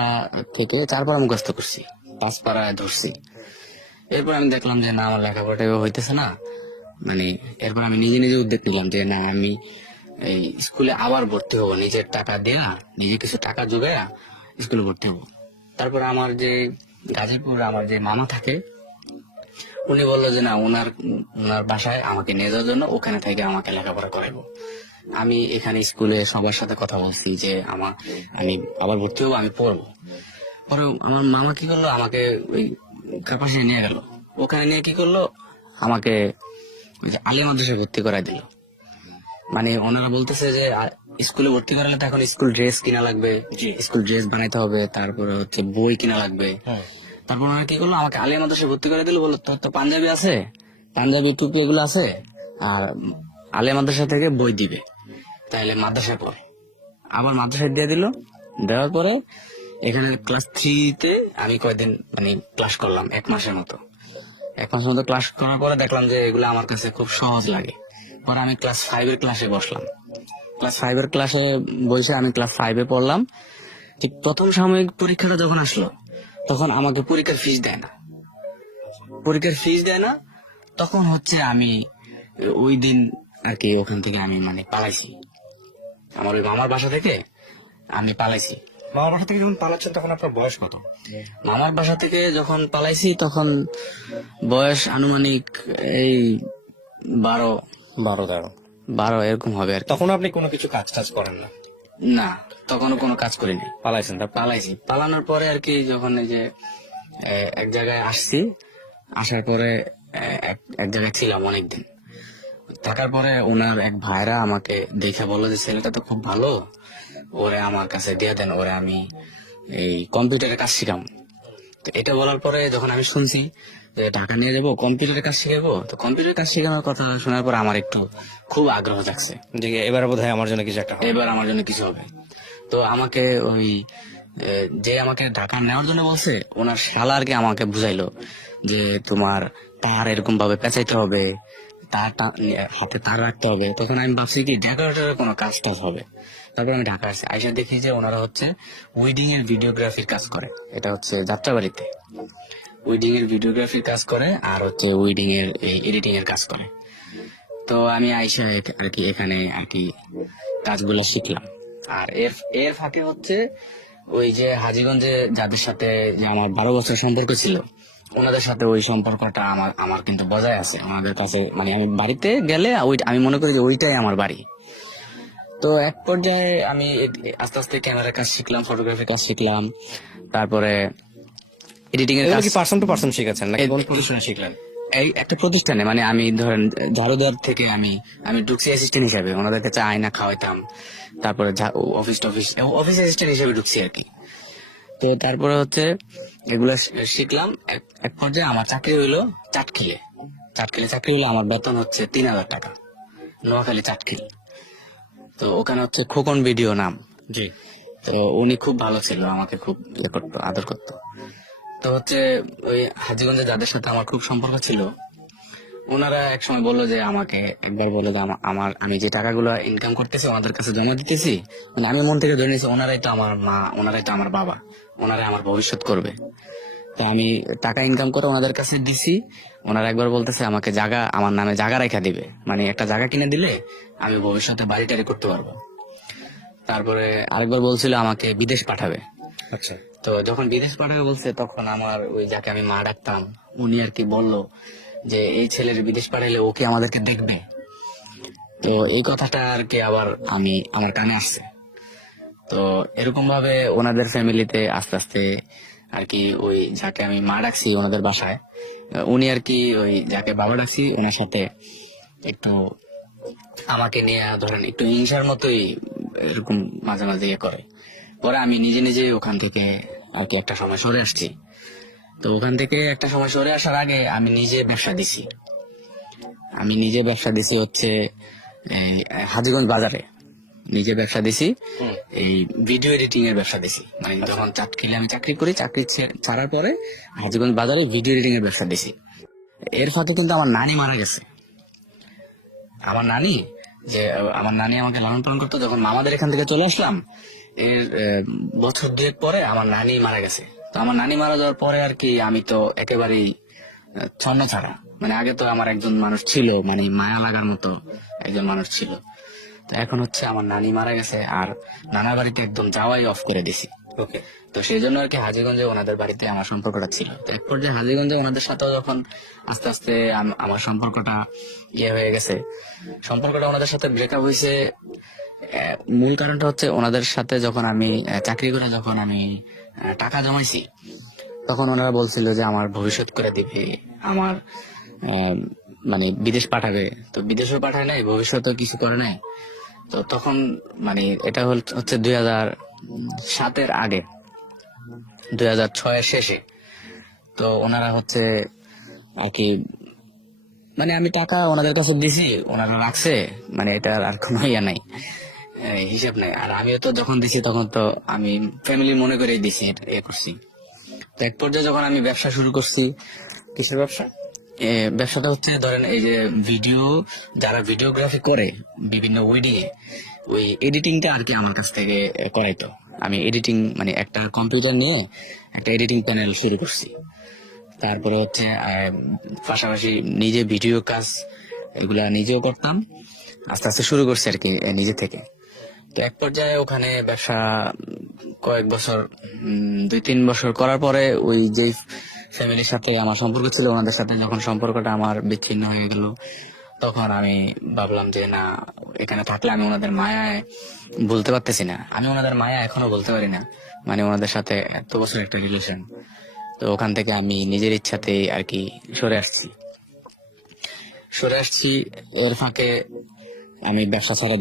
থেকে 4 পারা মুখস্থ করছি, 5 পারা ধরছি। এরপর আমি দেখলাম যে না, আমার লেখাপড়াটা এভাবে হইতেছে না। মানে এরপর আমি নিজে নিজে উদ্যোগ নিলাম যে না, আমি এই স্কুলে আবার ভর্তি হবো, নিজের টাকা দেয়া, নিজে কিছু টাকা জোগায়া স্কুলে ভর্তি হবো। তারপর আমার যে গাজীপুর আমার যে মামা থাকে, উনি বললো যে না, ওনার বাসায় আমাকে নিয়ে যাওয়ার জন্য, ওখানে থেকে আমাকে লেখাপড়া করাবো। আমি এখানে স্কুলে সবার সাথে কথা বলছি যে আমি আবার ভর্তি হবো, আমি পড়বো। পরে আমার মামা কি করলো, আমাকে ওই কাপাসে নিয়ে গেল। ওখানে নিয়ে কি করলো, আমাকে ওই যে আলিয়া মাদ্রাসায় ভর্তি করাই দিল। মানে ওনারা বলতেছে যে স্কুলে ভর্তি করালে তো এখন স্কুল ড্রেস কিনা লাগবে, স্কুল ড্রেস বানাইতে হবে, তারপরে হচ্ছে বই কিনা লাগবে। তারপর ওনারা কি করলো, আমাকে আলিয়া মাদ্রাসায় ভর্তি করে দিল। বললো তোর তো পাঞ্জাবি আছে, পাঞ্জাবি টুপি এগুলো আছে, আর আলিয়া মাদ্রাসা থেকে বই দিবে, তাইলে মাদ্রাসায় পড়। আবার মাদ্রাসায় দিয়ে দিল। দেওয়ার পরে এখানে ক্লাস 3-তে আমি কয়েকদিন মানে ক্লাস করলাম 1 মাসের মতো। 1 মাসের মতো ক্লাস করার পরে দেখলাম যে এগুলো আমার কাছে খুব সহজ লাগে। পরে আমি ক্লাস 5-এর ক্লাসে বসলাম। ক্লাস 5-এর ক্লাসে বসে আমি ক্লাস 5-এ পড়লাম। ঠিক প্রথম সাময়িক পরীক্ষাটা যখন আসলো, তখন আমাকে পরীক্ষার ফিস দেয় না। তখন হচ্ছে আমি ওই দিন আর কি ওখান থেকে আমি মানে পালাইছি। আমার ওই মামার বাসা থেকে আমি পালাইছি। মামার বাসা থেকে যখন পালাচ্ছেন তখন আপনার বয়স কত? মামার বাসা থেকে যখন পালাইছি তখন বয়স আনুমানিক এই 12 এরকম হবে আর কি। তখন আপনি কোনো কিছু কাজ টাজ করেন না? না, তখনও কোনো কাজ করিনি, পালাইছেন? পালাইছি। পালানোর পরে আর কি যখন এই যে এক জায়গায় আসছি, আসার পরে এক জায়গায় ছিলাম অনেকদিন। থাকার পরে ওনার এক ভাইরা আমাকে দেখে বললো যে ছেলেটা তো খুব ভালো, ওরে আমার কাছে দিয়ে দেন, ওরে আমি এই কম্পিউটারের কাজ শিখাম। তো এটা বলার পরে যখন আমি শুনছি যে টাকা নিয়ে যাবো, কম্পিউটারের কাজ শিখাবো, তো কম্পিউটারের কাজ শেখানোর কথা শোনার পর আমার একটু খুব আগ্রহ জাগছে যে এবার বোধহয় আমার জন্য কিছু একটা হবে, এবার আমার জন্য কিছু হবে। তো আমাকে ওই যে আমাকে ঢাকা নেওয়ার জন্য বলছে, ওনার শালা আর কি আমাকে বুঝাইলো যে তোমার তার এরকম ভাবে পেঁচাইতে হবে, হাতে তার রাখতে হবে। তখন আমি ভাবছি কি ডেকোরেটরের কোনো কাজ টাজ হবে। তারপর আমি ঢাকা আসছি, আইসা দেখি যে ওনারা হচ্ছে ওয়েডিং এর ভিডিওগ্রাফির কাজ করে। এটা হচ্ছে যাত্রাবাড়িতে ওয়েডিং এর ভিডিওগ্রাফির কাজ করে, আর হচ্ছে ওয়েডিং এর এডিটিং এর কাজ করে। তো আমি আইসা আর কি এখানে আর কি কাজগুলো শিখলাম। আর এর ফাঁকে হচ্ছে ওই যে হাজীগঞ্জে যাদের সাথে যে আমার 12 বছর সম্পর্ক ছিল, ওনাদের সাথে ওই সম্পর্কটা আমার আমার কিন্তু বজায় আছে ওনাদের কাছে, মানে আমি বাড়িতে গেলে আমি মনে করি যে ওইটাই আমার বাড়ি। তো এক পর্যায়ে আমি আস্তে আস্তে ক্যামেরার কাজ শিখলাম, ফটোগ্রাফির কাজ শিখলাম, তারপরে এডিটিং এর এগুলো কাজ। কি পার্সন টু পার্সন শিখেছেন নাকি কোন প্রতিষ্ঠানে শিখলেন? এই একটা প্রতিষ্ঠানে, মানে আমি ধরেন ঝাড়ুদার থেকে আমি আমি ঢুকছি অ্যাসিস্ট্যান্ট হিসাবে, ওনাদের কাছে আয়না খাওয়াইতাম, তারপরে অফিস অফিস অ্যাসিস্ট্যান্ট হিসেবে ঢুকছি আর কি। তো তারপরে হচ্ছে এগুলা শিখলাম। এক পর্যায়ে আমার চাকরি হইলো চাটখিলে। চাটখিলে চাকরি হলো, আমার বেতন হচ্ছে 3,000 টাকা, নোয়াখালী চাটখিল। তো ওখানে হচ্ছে খোকন ভিডিও নাম। জি। তো উনি খুব ভালো ছিল, আমাকে খুব ইয়ে করতো, আদর করতো। তো হচ্ছে ওই হাজীগঞ্জে যাদের সাথে আমার খুব সম্পর্ক ছিল, ওনারা একসময় বললো যে আমাকে একবার বললো যে আমি যে টাকাগুলো ইনকাম করতেছি ওনাদের কাছে জমা দিতেছি, মানে আমি মন থেকে ধরে নিয়েছি ওনারাই তো আমার মা, ওনারাই তো আমার বাবা, ওনারাই আমার ভবিষ্যৎ করবে। তো আমি টাকা ইনকাম করে ওনাদের কাছে দিছি। ওনারা একবার বলতেছে আমাকে জায়গা, আমার নামে জায়গা রেখা দিবে, মানে একটা জায়গা কিনে দিলে আমি ভবিষ্যতে বাড়ি টাড়ি করতে পারবো। তারপরে আরেকবার বলছিল আমাকে বিদেশ পাঠাবে। আচ্ছা। তো যখন বিদেশ পাঠাবে বলছে, তখন আমার ওই যাকে আমি মা ডাকতাম উনি আর কি বললো যে এই ছেলের বিদেশ পাঠাইলে ওকে আমাদেরকে দেখবে। তো এই কথাটা আর কি আবার আমার কানে আসছে। তো এরকম ভাবে ওনাদের ফ্যামিলিতে আস্তে আস্তে আর কি ওই যাকে আমি মা ডাকছি ওনাদের বাসায়, উনি আর কি ওই যাকে বাবা ডাকছি ওনার সাথে একটু আমাকে নিয়ে ধরেন একটু হিংসার মতোই এরকম মাঝে মাঝে ইয়ে করে। পরে আমি নিজে নিজে ওখান থেকে আর কি একটা সময় সরে আসছি। তো ওখান থেকে একটা সময় সরে আসার আগে আমি নিজে ব্যবসা দিছি। আমি নিজে ব্যবসা দিছি হচ্ছে এই হাজীগঞ্জ বাজারে নিজে ব্যবসা দিছি। এই ভিডিও এডিটিং এর ব্যবসা দিছি, মানে যখন চাটখিলে আমি চাকরি করি, চাকরি ছাড়ার পরে হাজীগঞ্জ বাজারে ভিডিও এডিটিং এর ব্যবসা দিছি। এর ফাঁকে কিন্তু আমার নানি মারা গেছে। আমার নানি আমার নানি আমাকে লালন পালন করতো, যখন মামাদের এখান থেকে চলে আসলাম এর বছর দুয়েক পরে আমার নানি মারা গেছে। তো আমার নানি মারা যাওয়ার পরে আর কি আমি তো একেবারেই ছন্ন ছাড়া, মানে আগে তো আমার একজন মানুষ ছিল, মানে মায়া লাগার মতো একজন মানুষ ছিল। তো এখন হচ্ছে আমার নানি মারা গেছে আর নানার বাড়িতে একদম যাওয়াই অফ করে দিছি। ওকে। তো সেই জন্য আর কি হাজীগঞ্জে ওনাদের বাড়িতে আমার সম্পর্কটা ছিল। তো এক পর্যায়ে হাজীগঞ্জে ওনাদের সাথেও যখন আস্তে আস্তে আমার সম্পর্কটা ইয়ে হয়ে গেছে, সম্পর্কটা ওনাদের সাথে ব্রেকআপ হয়েছে। মূল কারণটা হচ্ছে ওনাদের সাথে যখন আমি চাকরি করে যখন আমি টাকা জমাইছি, তখন ওনারা বলছিল যে আমার ভবিষ্যৎ করে দিবে, আমার মানে বিদেশ পাঠাবে। তো বিদেশেও পাঠায় নাই, ভবিষ্যতেও কিছু করে নাই। তো তখন মানে এটা হচ্ছে 2007-এর আগে, 2006-এর শেষে। তো ওনারা হচ্ছে আর কি, মানে আমি টাকা ওনাদের কাছে দিছি, ওনারা রাখছে, মানে এটা আর কোনো ইয়ে নাই, হিসাব নাই। আর আমিও তো যখন দিছি তখন তো আমি ফ্যামিলি মনে করেই দিছি, এ করছি। তো এক পর্যায়ে যখন আমি ব্যবসা শুরু করছি। কিসের ব্যবসা? ব্যবসাটা হচ্ছে ধরেন এই যে যারা ভিডিওগ্রাফি করে বিভিন্ন ওয়েডিং এ, ওই এডিটিংটা আর কি আমার কাছ থেকে করাইতো। আমি এডিটিং মানে একটা কম্পিউটার নিয়ে একটা এডিটিং প্যানেল শুরু করছি। তারপরে হচ্ছে পাশাপাশি নিজে ভিডিও কাজ এগুলা নিজেও করতাম, আস্তে আস্তে শুরু করছি আর কি নিজে থেকে। তো এক পর্যায়ে ওখানে ব্যবসা কয়েক বছর 2-3 বছর করার পরে ওই যে ফ্যামিলির সাথে আমার সম্পর্ক ছিল ওনাদের সাথে যখন সম্পর্কটা আমার বিচ্ছিন্ন হয়ে গেল, তখন আমি ভাবলাম যে না, এখানে থাকলে আমি ওনাদের মায়ায় বলতে পারতেছি না, আমি ওনাদের মায়া এখনো বলতে পারি না, মানে ওনাদের সাথে এত বছর একটা রিলেশন। তো ওখান থেকে আমি নিজের ইচ্ছাতেই আর কি সরে আসছি। এর ফাঁকে আমি ব্যবসা ছেড়ে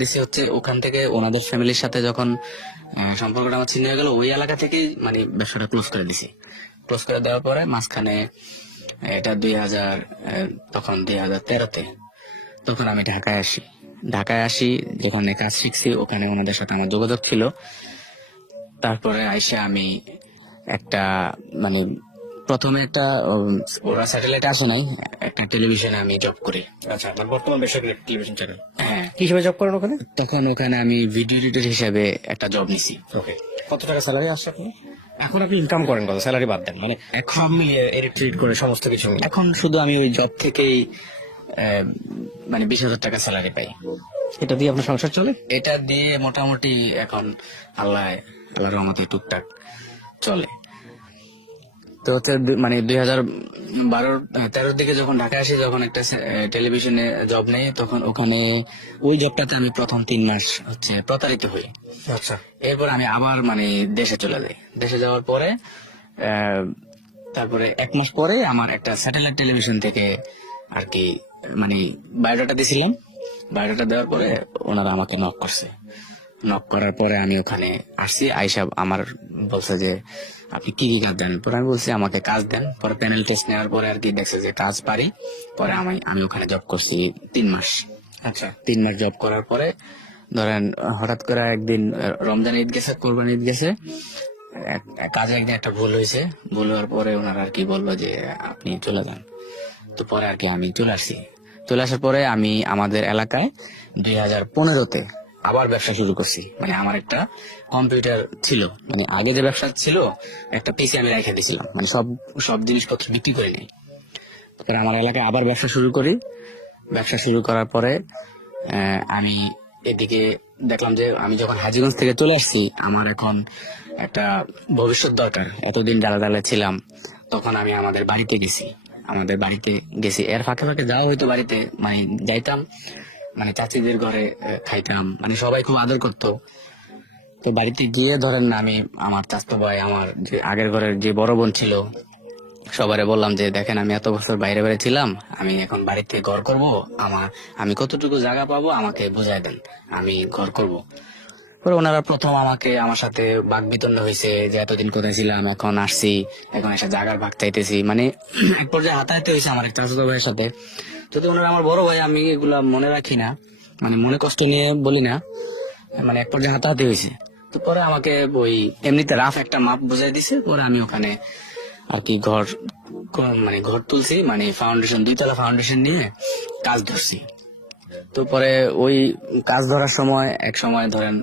দিছি হচ্ছে ওখান থেকে ওনাদের ফ্যামিলির সাথে যখন সম্পর্কটা আমার ছিন্ন হয়ে গেল, ওই এলাকা থেকে মানে ব্যবসাটা ক্লোজ করে দিছি। ক্লোজ করে দেওয়ার পরে মাঝখানে এটা 2013-তে তখন আমি ঢাকায় আসি, যেখানে কাজ শিখছি ওখানে ওনাদের সাথে আমার যোগাযোগ ছিল। তারপরে আইসা আমি একটা মানে প্রথমে একটা ওরা স্যাটেলাইট আসে নাই, একটা টেলিভিশনে আমি জব করি। আচ্ছা, আপনার বর্তমান ব্যবসা কি টেলিভিশন চ্যানেল? হ্যাঁ, কি হিসেবে জব করেন ওখানে? তখন ওখানে আমি ভিডিও এডিটর হিসেবে একটা জব নিছি। ওকে। কত টাকা স্যালারি আসছে আপনি? এখন আপনি ইনকাম করেন কত? স্যালারি বাদ দেন, মানে সব মিলিয়ে এডিট করে সমস্ত কিছু মিলিয়ে। এখন শুধু আমি ওই জব থেকেই মানে 20,000 টাকা স্যালারি পাই। এটা দিয়ে আপনার সংসার চলে? এটা দিয়ে মোটামুটি এখন আল্লাহর রহমতে টুকটাক চলে। তো হচ্ছে মানে 2012-13 দিকে যখন ঢাকা আসি, যখন একটা টেলিভিশনে জব নেই, তখন ওখানে ওই জবটাতে আমি প্রথম 3 মাস হচ্ছে প্রতারিত হই। আচ্ছা। এরপর আমি আবার মানে দেশে চলে যাই। দেশে যাওয়ার পরে তারপরে 1 মাস পরে আমার একটা স্যাটেলাইট টেলিভিশন থেকে আর কি মানে বায়োডাটা দিছিলাম। বায়োডাটা দেওয়ার পরে ওনারা আমাকে নক করছে। নক করার পরে আমি ওখানে আসছি। আইসা আমার বলছে যে আপনি কি কি কাজ জানেন। পরে আমি বলছি আমাকে কাজ দেন। পরে প্যানেল টেস্ট নেওয়ার পরে আর কি দেখছে যে কাজ পারি। পরে আমি ওখানে জব করছি 3 মাস। আচ্ছা। 3 মাস জব করার পরে ধরেন হঠাৎ করে একদিন রমজান ঈদ গেছে, কোরবানি ঈদ গেছে, কাজে একদিন একটা ভুল হয়েছে। ভুল হওয়ার পরে ওনারা আর কি বললো যে আপনি চলে যান। তো পরে আর কি আমি চলে আসছি। চলে আসার পরে আমি আমাদের এলাকায় 2015-তে আবার ব্যবসা শুরু করছি। মানে আমার একটা কম্পিউটার ছিল, মানে আগে যে ব্যবসা ছিল একটা পিসি আমি রেখে দিয়েছিলাম, মানে সব সব জিনিসপত্র বিক্রি করে নিই। তারপরে আমার এলাকায় আবার ব্যবসা শুরু করি। ব্যবসা শুরু করার পরে আমি এদিকে দেখলাম যে আমি যখন হাজীগঞ্জ থেকে চলে আসছি, আমার এখন একটা ভবিষ্যৎ দরকার। এতদিন ডালে ছিলাম, তখন আমি আমাদের বাড়িতে গেছি। এর ফাঁকে ফাঁকে যাওয়া হয়তো বাড়িতে, মানে যাইতাম, মানে চাচিদের ঘরে খাইতাম, মানে সবাই খুব আদর করতো। তো বাড়িতে গিয়ে ধরেন না, আমি আমার চাচতো ভাই, আমার যে আগের ঘরের যে বড় বোন ছিল, সবারে বললাম যে দেখেন আমি এত বছর বাইরে বাইরে ছিলাম, আমি এখন বাড়িতে ঘর করব, আমি কতটুকু জায়গা পাবো আমাকে বুঝাই দেন, আমি ঘর করব। পরে ওনারা প্রথম আমার সাথে বাক বিতন্ড হয়েছে যে এতদিন কোথায় ছিলাম, এখন আসছি, এখন এসে জায়গার ভাগ চাইতেছি, মানে এক পর্যায়ে হাতাহাতি হয়েছে আমার এক চাচাতো ভাইয়ের সাথে। যদি ওনারা আমার বড় ভাই, আমি এগুলা মনে রাখি না, মানে মনে কষ্ট নিয়ে বলি না, মানে এক পর্যায়ে হাতাহাতি হয়েছে। তো পরে আমাকে ওই এমনিতে রাফ একটা মাপ বুঝাই দিছে। পরে আমি ওখানে আর কি ঘর তুলছি, মানে ফাউন্ডেশন, 2 তলা ফাউন্ডেশন নিয়ে কাজ ধরছি। তো পরে ওই কাজ ধরার সময় এক সময় ধরেন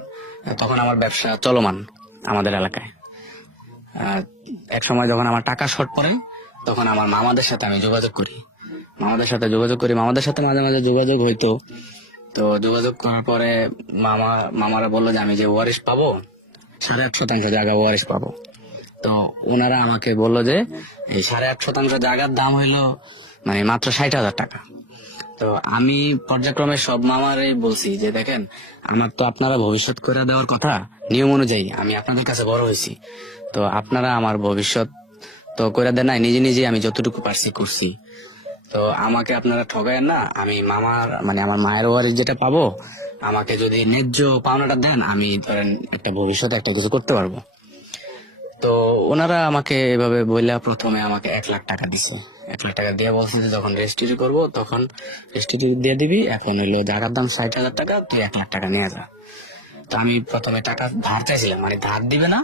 তখন আমার ব্যবসা চলমান আমাদের এলাকায়। এক সময় যখন আমার টাকা শর্ট পড়ে, তখন আমার মামাদের সাথে আমি যোগাযোগ করি। মামাদের সাথে মাঝে মাঝে যোগাযোগ হইতো। তো যোগাযোগ করার পরে মামারা বললো যে আমি যে ওয়ারিশ পাবো, 8.5% জায়গা ওয়ারিশ পাবো। তো ওনারা আমাকে বললো যে এই 8.5% জায়গার দাম হইলো মানে মাত্র 60,000 টাকা। তো আমি পর্যায়ক্রমে সব মামারই বলছি যে দেখেন, আমার তো আপনারা ভবিষ্যৎ করে দেওয়ার কথা, নিয়ম অনুযায়ী আমি আপনাদের কাছে বড় হয়েছি, তো আপনারা আমার ভবিষ্যৎ তো করে দেন নাই, নিজে নিজে আমি যতটুকু পারছি করছি। তো আমাকে আপনারা ঠগায়েন না, আমি আমার মায়ের ওয়ারিশ যেটা পাবো, আমাকে যদি ন্যায্য পাওনাটা দেন, আমি ধরেন একটা ভবিষ্যতে একটা কিছু করতে পারবো। তো ওনারা আমাকে এভাবে বললে প্রথমে আমাকে 1 লাখ টাকা দিছে। 1 লাখ টাকা দিয়ে বলছে যে যখন রেজিস্ট্রি করবো তখন রেজিস্ট্রি দিয়ে দিবি, এখন হইলো জায়গার দাম 60,000 টাকা, তুই 1 লাখ টাকা নিয়ে যা। তো আমি প্রথমে টাকা ধার চাইছিলাম, মানে ধার দিবে না,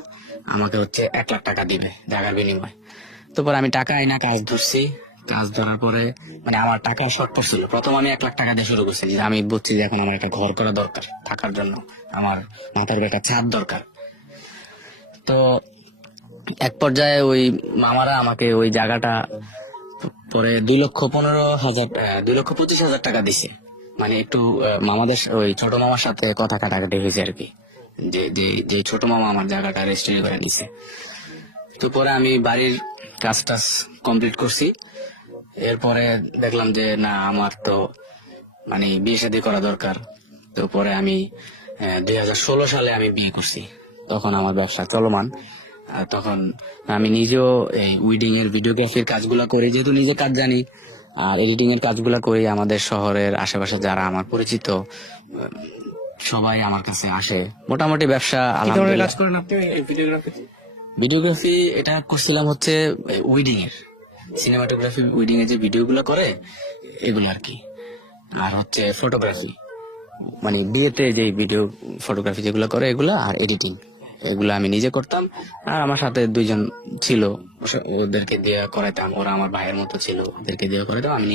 আমাকে হচ্ছে 1 লাখ টাকা দিবে জায়গার বিনিময়। তো পরে আমি টাকা আইনা কাজ ধরছি। কাজ ধরার পরে মানে আমার টাকা শর্ট পড়ছিল। প্রথম আমি 1 লাখ টাকা দিয়ে শুরু করছি, যে আমি বুঝছি যে এখন আমার একটা ঘর করা দরকার, থাকার জন্য আমার মাথার উপর একটা ছাদ দরকার। তো এক পর্যায়ে ওই মামারা আমাকে ওই জায়গাটা পরে 2,25,000 টাকা দিছে। মানে একটু মামাদের ওই ছোট মামার সাথে কথা কাটাকাটি হয়েছে আর কি, যে যে যে ছোট মামা আমার জায়গাটা রেজিস্ট্রি করে নিছে। তো পরে আমি বাড়ির কাজ টাজ কমপ্লিট করছি। এরপরে দেখলাম যে না, আমার তো মানে বিয়ে শাদী করা দরকার। তো পরে আমি 2016 সালে আমি বিয়ে করছি। তখন আমার ব্যবসা চলমান। তখন আমি নিজেও এই উইডিং এর ভিডিওগ্রাফির কাজগুলো করি, যেহেতু নিজে কাজ জানি, আর এডিটিং এর কাজগুলো করি। আমাদের শহরের আশেপাশে যারা আমার পরিচিত সবাই আমার কাছে আসে। মোটামুটি ব্যবসা আলহামদুলিল্লাহ। কাজ করেন আপনি ভিডিওগ্রাফি? ভিডিওগ্রাফি এটা করছিলাম হচ্ছে উইডিং এর, সিনেমাটোগ্রাফি, উইডিং এর যে ভিডিওগুলো করে এগুলো আর কি। আর হচ্ছে ফটোগ্রাফি, মানে বিয়েতে যে ভিডিও ফটোগ্রাফি যেগুলো করে এগুলা, আর এডিটিং এগুলো আমি নিজে করতাম। আর আমার সাথে 2 জন ছিল, ওদেরকে দিয়ে করাইতাম। ওরা আমার ভাইয়ের মতো ছিল, ওদেরকে দিয়ে করাইতাম, আমি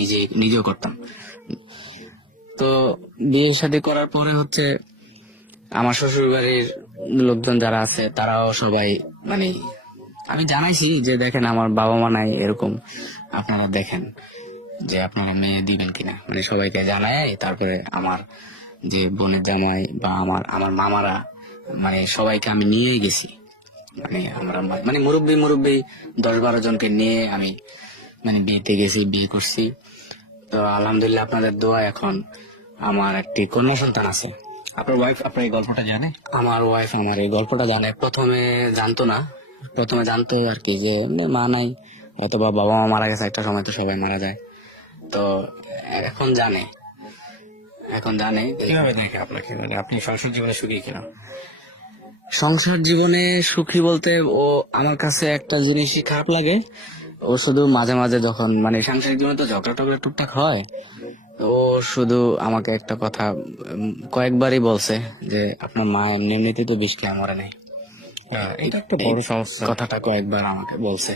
নিজেও করতাম। তো বিয়ে শাদী করার পরে হচ্ছে আমার শ্বশুর বাড়ির লোকজন যারা আছে তারাও সবাই, মানে আমি জানাইছি যে দেখেন আমার বাবা মা নাই, এরকম আপনারা দেখেন যে আপনারা মেয়ে দিবেন কিনা, মানে সবাইকে জানাই। তারপরে আমার যে বোনের জামাই বা আমার মামারা, মানে সবাইকে আমি নিয়ে গেছি। মানে আমরা মানে মুরব্বী 10-12 জনকে নিয়ে আমি মানে বিয়েতে গেছি, বিয়ে করছি। তো আলহামদুলিল্লাহ আপনাদের দোয়া এখন আমার একটি কন্যা সন্তান আছে। আপনার ওয়াইফ আপনার এই গল্পটা জানে? আমার ওয়াইফ আমার এই গল্পটা জানে। প্রথমে জানতো না, প্রথমে জানতো আর কি যে এমনি মা নাই, হয়তো বা বাবা মা মারা গেছে, একটা সময় তো সবাই মারা যায়। তো এখন জানে, এখন জানে। কিভাবে দেখে আপনাকে, মানে আপনি সংসার জীবনে সুখী কিনা? সংসার জীবনে সুখী বলতে ও আমার কাছে একটা জিনিসই খারাপ লাগে, ও শুধু মাঝে মাঝে যখন মানে সাংসারিক জীবনে তো ঝগড়া টগড়া টুকটাক হয়, ও শুধু আমাকে একটা কথা কয়েকবারই বলছে যে আপনার মা এমনি এমনিতে তো বিষ খেয়ে মরে নাই। এটা একটা বড় সমস্যা। কথাটা কয়েকবার আমাকে বলছে।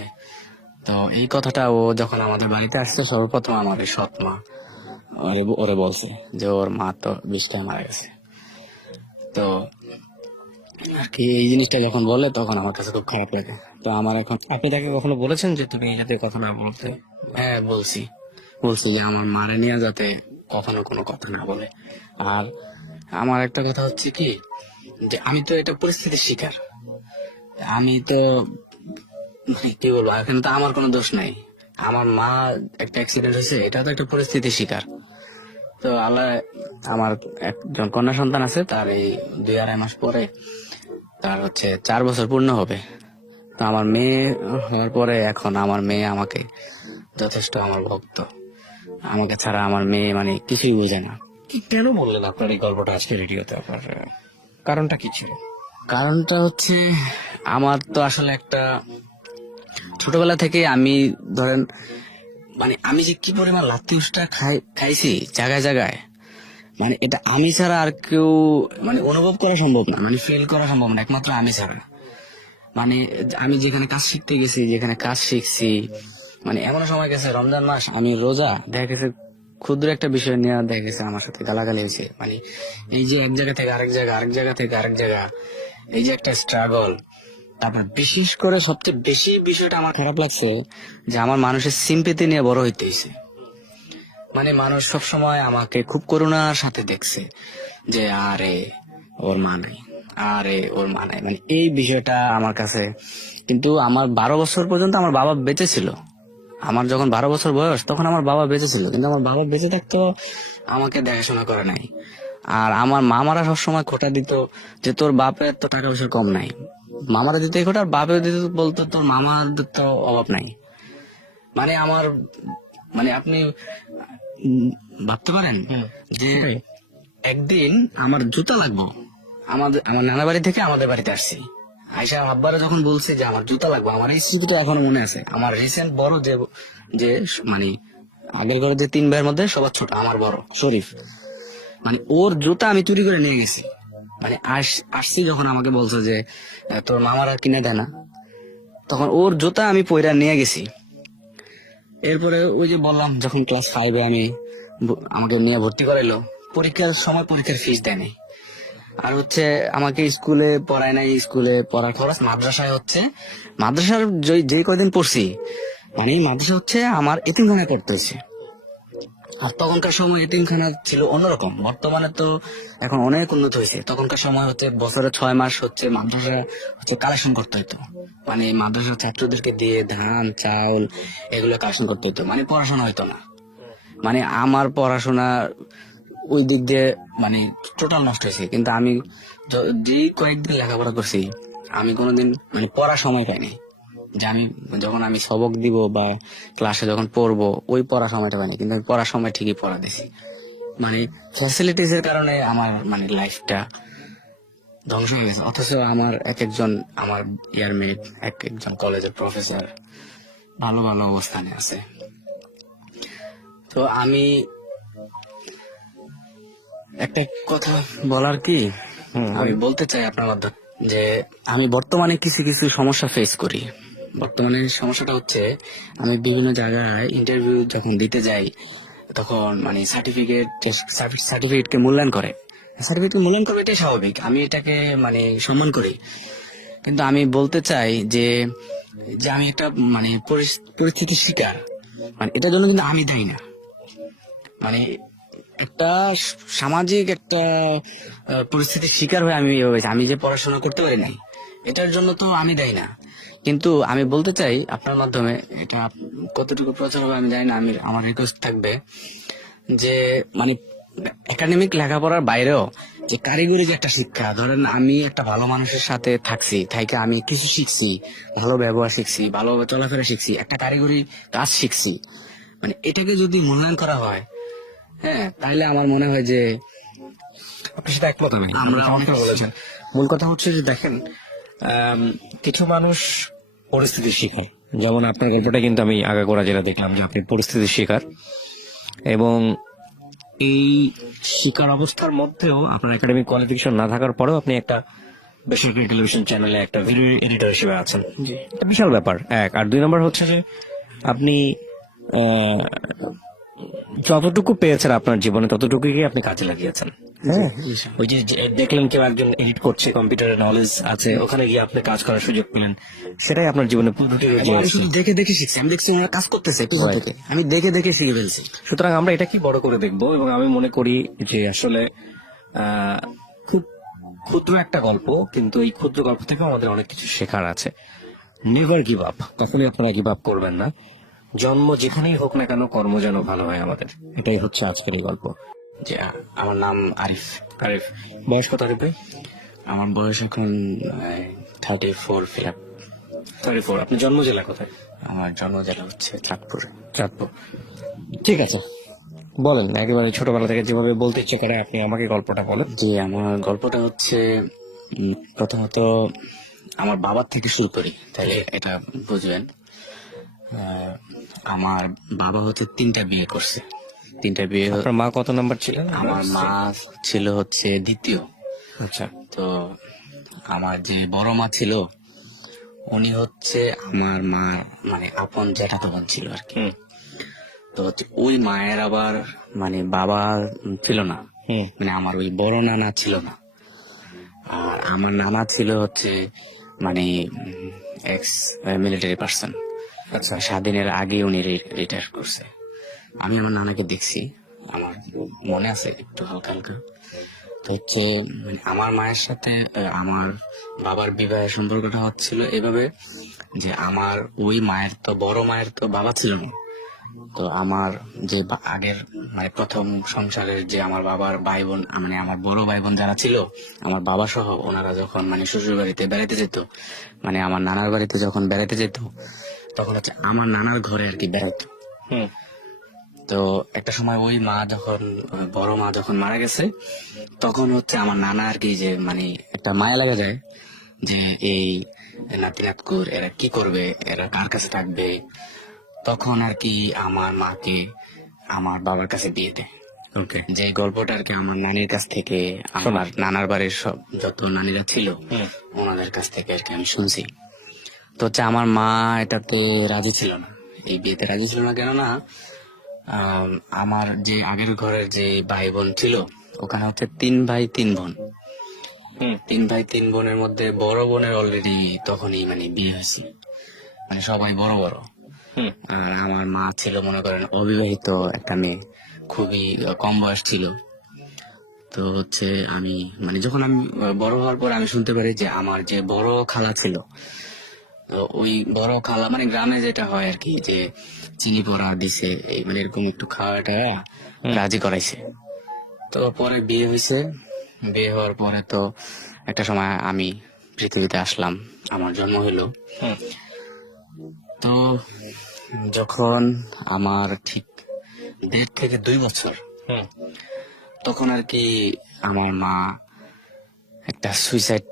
তো এই কথাটা ও যখন আমাদের বাড়িতে আসছে সর্বপ্রথম আমার এই সৎ মা ওরে বলছে যে ওর মা তো বিষ খেয়ে মারা গেছে। তো আর কি এই জিনিসটা যখন বলে তখন আমার কাছে খুব খারাপ লাগে। তো আমার এখন, আপনি তাকে কখনো বলেছেন যে তুমি এই জাতীয় কথা না বলতে? হ্যাঁ বলছি যে আমার মারে নিয়ে যাতে কখনো কোনো কথা না বলে। আর আমার একটা কথা হচ্ছে কি যে আমি তো এটা পরিস্থিতির শিকার। আমি তো মানে কি বলবো, এখানে তো আমার কোনো দোষ নাই। আমার মা একটা অ্যাক্সিডেন্ট হয়েছে, এটা তো একটা পরিস্থিতির শিকার। তো আল্লাহ, আমার একজন কন্যা সন্তান আছে, তার এই 2-2.5 মাস পরে তার হচ্ছে 4 বছর পূর্ণ হবে। তো আমার মেয়ে হওয়ার পরে এখন আমার মেয়ে আমাকে যথেষ্ট আমার ভক্ত। আমাকে ছাড়া আমার মেয়ে মানে কিছুই বোঝে না। কেন বললেন আপনার এই গল্পটা আজকে রেডিওতে? আপনার কারণটা কি ছিল? কারণটা হচ্ছে আমার তো আসলে একটা ছোটবেলা থেকে আমি ধরেন মানে আমি যে কি পরিমাণ লাত্তি উষ্টা খাইছি জায়গায় জায়গায়, মানে এটা আমি ছাড়া আর কেউ মানে অনুভব করা সম্ভব না, মানে ফিল করা সম্ভব না, একমাত্র আমি ছাড়া। মানে আমি যেখানে কাজ শিখতে গেছি, যেখানে কাজ শিখছি, মানে এমন সময় গেছে রমজান মাস আমি রোজা, দেখা গেছে ক্ষুদ্র একটা বিষয় নিয়ে দেখা গেছে আমার সাথে গালাগালি হয়েছে। মানে এই যে এক জায়গা থেকে আরেক জায়গা, আরেক জায়গা থেকে আরেক জায়গা, এই যে একটা স্ট্রাগল। তারপর বিশেষ করে সবচেয়ে বেশি বিষয়টা আমার খারাপ লাগছে যে আমার মানুষের সিম্পেথি নিয়ে বড় হইতে হয়েছে। মানে মানুষ সবসময় আমাকে খুব করুণার সাথে দেখছে যে আরে ওর মা নাই, আরে ওর মা নাই, মানে এই বিষয়টা আমার কাছে। কিন্তু আমার 12 বছর পর্যন্ত আমার বাবা বেঁচে ছিল। আমার যখন 12 বছর বয়স তখন আমার বাবা বেঁচে ছিল, কিন্তু আমার বাবা বেঁচে থাকতো আমাকে দেখাশোনা করে নাই। আর আমার মামারা সবসময় খোটা দিত যে তোর বাপের তো টাকা পয়সা কম নাই। মামারা দিত এই খোটা, আর বাপেও দিত, বলতো তোর মামাদের তো অভাব নাই। মানে আমার মানে আপনি ভাবতে পারেন যে একদিন আমার জুতা লাগবো, আমার নানা বাড়ি থেকে আমাদের বাড়িতে আসছি, আয়সা আব্বারা যখন বলছে যে আমার জুতা লাগবে, আমার এই স্মৃতিটা এখনো মনে আছে। আমার রিসেন্ট বড় যে যে মানে আগের ঘরে যে 3 ভাইয়ের মধ্যে সবার ছোট আমার বড় শরীফ, মানে ওর জুতা আমি চুরি করে নিয়ে গেছি। মানে আসছি যখন আমাকে বলছে যে তোর মামারা কিনে দেয় না, তখন ওর জুতা আমি পয়রা নিয়ে গেছি। এরপরে ওই যে বললাম যখন ক্লাস 5-এ আমি আমাকে নিয়ে ভর্তি করাইলো, পরীক্ষার সময় পরীক্ষার ফিস দেয় নাই। আর হচ্ছে আমাকে স্কুলে পড়ায় নাই, স্কুলে পড়ার খরচ মাদ্রাসায় হচ্ছে, মাদ্রাসার যে কয়দিন পড়ছি মানে মাদ্রাসা হচ্ছে আমার এতিমখানায় পড়তে হয়েছে। আর তখনকার সময় এতিমখানা ছিল অন্যরকম, বর্তমানে তো এখন অনেক উন্নত হয়েছে। তখনকার সময় হচ্ছে বছরে 6 মাস হচ্ছে মাদ্রাসা হচ্ছে কালেকশন করতে হতো, মানে মাদ্রাসার ছাত্রদেরকে দিয়ে ধান চাউল এগুলো কালেকশন করতে হতো, মানে পড়াশোনা হইতো না। মানে আমার পড়াশোনা ওই দিক দিয়ে মানে টোটাল নষ্ট হয়েছে। কিন্তু আমি যে কয়েকদিন লেখাপড়া করছি, আমি কোনোদিন মানে পড়ার সময় পাইনি যে আমি যখন আমি সবক দিব বা ক্লাসে যখন পড়বো ওই পড়ার সময়টা পাইনি, কিন্তু আমি পড়ার সময় ঠিকই পড়া দিছি। মানে ফ্যাসিলিটিস এর কারণে আমার মানে লাইফটা ধ্বংস হয়ে গেছে। অথচ আমার একজন আমার ইয়ারমেট, একজন কলেজের প্রফেসর ভালো ভালো অবস্থানে আছে। তো আমি একটা কথা বলার কি আমি বলতে চাই আপনার মাধ্যমে যে আমি বর্তমানে কিছু কিছু সমস্যা ফেস করি। বর্তমানে সমস্যাটা হচ্ছে আমি বিভিন্ন জায়গায় ইন্টারভিউ যখন দিতে যাই তখন মানে সার্টিফিকেটকে মূল্যায়ন করে, সার্টিফিকেট মূল্যায়ন করবে এটাই স্বাভাবিক, আমি এটাকে মানে সম্মান করি। কিন্তু আমি বলতে চাই যে যে আমি একটা মানে পরিস্থিতির শিকার, মানে এটার জন্য কিন্তু আমি দায়ী না। মানে একটা সামাজিক একটা পরিস্থিতির শিকার হয়ে আমি এভাবে, আমি যে পড়াশোনা করতে পারি নাই এটার জন্য তো আমি দায়ী না, কিন্তু আমি বলতে চাই আপনার মাধ্যমে, এটা কতটুকু প্রচার হবে আমি জানি না, আমার রিকোয়েস্ট থাকবে যে মানে একাডেমিক লেখাপড়ার বাইরেও যে কারিগরি যে একটা শিক্ষা, ধরেন আমি একটা ভালো মানুষের সাথে থাকছি, থাইকে আমি কিছু শিখছি, ভালো ব্যবহার শিখছি, ভালোভাবে চলাফেরা শিখছি, একটা কারিগরি কাজ শিখছি, মানে এটাকে যদি মূল্যায়ন করা হয়, হ্যাঁ, তাহলে আমার মনে হয় যে আপনি সেটা একমত হবেন, আমরা চমৎকার অনেক বলেছেন। মূল কথা হচ্ছে যে দেখেন, কিছু মানুষ পরিস্থিতি শিখায়, যেমন আপনার গল্পটা কিন্তু আমি আগাগোড়া যেটা দেখলাম যে আপনি পরিস্থিতির শিকার, এবং এই শিকার অবস্থার মধ্যেও আপনার একাডেমিক কোয়ালিফিকেশন না থাকার পরেও আপনি একটা বেসরকারি টেলিভিশন চ্যানেলে একটা ভিডিও এডিটর হিসেবে আছেন। এটা বিশাল ব্যাপার এক। আর দুই নম্বর হচ্ছে যে আপনি আহ, যতটুকু পেয়েছেন আপনার জীবনে ততটুকুই আপনি কাজে লাগিয়েছেন। হ্যাঁ, ওই যে দেখলেন কেউ একজন এডিট করছে, কম্পিউটারের নলেজ আছে, ওখানে গিয়ে আপনি কাজ করার সুযোগ পেলেন, সেটাই আপনার জীবনে পজিটিভ আমি শুধু দেখে দেখে শিখছি, আমি দেখছি ওনারা কাজ করতেছে পিছন থেকে, আমি দেখে দেখে শিখে ফেলছি। সুতরাং আমরা এটা কি বড় করে দেখবো, এবং আমি মনে করি যে আসলে খুব ক্ষুদ্র একটা গল্প, কিন্তু এই ক্ষুদ্র গল্প থেকে আমাদের অনেক কিছু শেখার আছে। নেভার গিভ আপ, কখনোই আপনারা গিভ আপ করবেন না। জন্ম যেখানেই হোক না কেন, কর্ম যেন ভালো হয় আমাদের, এটাই হচ্ছে আজকের এই গল্প। যে আমার নাম আরিফ। আরিফ, বয়স কত আরিফ ভাই? আমার বয়স এখন 34 ফিল আপ। 34। আপনি জন্ম জেলা কোথায়? আমার জন্ম জেলা হচ্ছে চাঁদপুরে। চাঁদপুর। ঠিক আছে, বলেন একেবারে ছোটবেলা থেকে যেভাবে বলতে ইচ্ছে করে আপনি আমাকে গল্পটা বলেন। যে আমার গল্পটা হচ্ছে প্রথমত আমার বাবার থেকে শুরু করি, তাহলে এটা বুঝবেন। আমার বাবা হচ্ছে 3টা বিয়ে করছে। 3টা বিয়ে। আপনার মা কত নাম্বার ছিলেন? আমার মা ছিল হচ্ছে দ্বিতীয়। আচ্ছা। তো আমার যে বড় মা ছিল, উনি হচ্ছে আমার মার মানে আপন জ্যাঠাতো বোন ছিল আর কি। তো হচ্ছে ওই মায়ের আবার মানে বাবা ছিল না, মানে আমার ওই বড় নানা ছিল না। আর আমার নানা ছিল হচ্ছে মানে এক্স মিলিটারি পার্সন। আচ্ছা। স্বাধীনের আগে উনি রিটায়ার করছে। আমি আমার নানাকে দেখছি, আমার মনে আছে একটু হালকা হালকা। তো হচ্ছে মানে আমার মায়ের সাথে আমার বাবার বিবাহের সম্পর্কটা হচ্ছিল এভাবে যে আমার ওই মায়ের তো বড় মায়ের তো বাবা ছিল না। তো আমার যে আগের মানে প্রথম সংসারের যে আমার বাবার ভাই বোন, মানে আমার বড় ভাই বোন যারা ছিল, আমার বাবা সহ, ওনারা যখন মানে শ্বশুর বাড়িতে বেড়াইতে যেত, মানে আমার নানার বাড়িতে যখন বেড়াইতে যেত, তখন হচ্ছে আমার নানার ঘরে আর কি বেড়াইতো। তো একটা সময় ওই মা যখন বড় মা যখন মারা গেছে, তখন হচ্ছে আমার নানা আর কি যে মানে একটা মায়া লাগা যায় যে এই নাতি নাতকুর এরা কি করবে, এরা কার কাছে থাকবে। তখন আর কি আমার মাকে আমার বাবার কাছে দিয়ে দেয়। ওকে। যে গল্পটা আর কি আমার নানির কাছ থেকে, আমার নানার বাড়ির সব যত নানিরা ছিল ওনাদের কাছ থেকে আর কি আমি শুনছি। তো হচ্ছে আমার মা এটাতে রাজি ছিল না, এই বিয়েতে রাজি ছিল না। কেননা আমার যে আগের ঘরের যে ভাই বোন ছিল, ওখানে হচ্ছে 3 ভাই 3 বোন। 3 ভাই 3 বোনের মধ্যে বড় বোনের অলরেডি তখনই মানে বিয়ে হয়েছে, মানে সবাই বড় বড়। আর আমার মা ছিল মনে করেন অবিবাহিত একটা মেয়ে, খুবই কম বয়স ছিল। তো হচ্ছে আমি মানে যখন আমি বড় হওয়ার পর আমি শুনতে পারি যে আমার যে বড় খালা ছিল, তো ওই বড় খালা মানে গ্রামে যেটা হয় আর কি যে চিনি পড়া দিছে, এই মানে এরকম একটু খাওয়াটা রাজি করাইছে। তো পরে বিয়ে হয়েছে। বিয়ে হওয়ার পরে তো একটা সময় আমি পৃথিবীতে আসলাম, আমার জন্ম হলো। তো যখন আমার ঠিক 1.5 থেকে 2 বছর, তখন আর কি আমার মা একটা সুইসাইড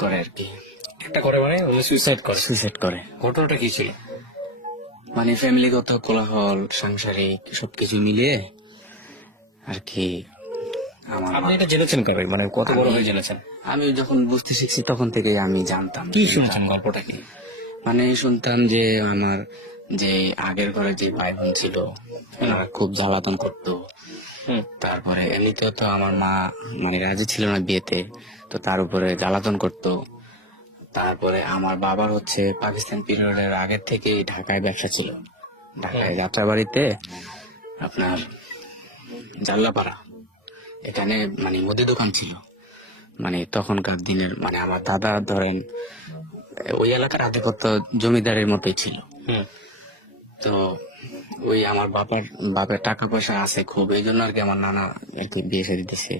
করে আর কি। একটা করে মানে সুইসাইড করে? সুইসাইড করে। ঘটনাটা কি ছিল? মানে ফ্যামিলিগত কোলাহল, সাংসারিক সবকিছু মিলিয়ে আর কি আমার আপনি এটা জেনেছেন কবে, মানে কত বড় হয়ে জেনেছেন? আমি যখন বুঝতে শিখছি তখন থেকে আমি জানতাম। কি শুনছেন, গল্পটা কি? মানে শুনতাম যে আমার যে আগের ঘরে যে ভাই বোন ছিল, ওনারা খুব জ্বালাতন করতো। তারপরে এমনিতেও তো আমার মা মানে রাজি ছিল না বিয়েতে, তো তার উপরে জ্বালাতন করতো। তারপরে আমার বাবার হচ্ছে পাকিস্তান পিরিয়ডের আগের থেকেই ঢাকায় ব্যবসা ছিল, ঢাকায় যাত্রাবাড়িতে আপনার জাল্লাপাড়া, এখানে মানে মুদি দোকান ছিল। মানে তখনকার দিনের মানে আমার দাদা ধরেন ওই এলাকার আধিপত্য জমিদারের মতোই ছিল। তো ওই আমার বাপের টাকা পয়সা আছে খুব, এই জন্য আর কি আমার নানা আর কি বিয়ে শাদী দিছে।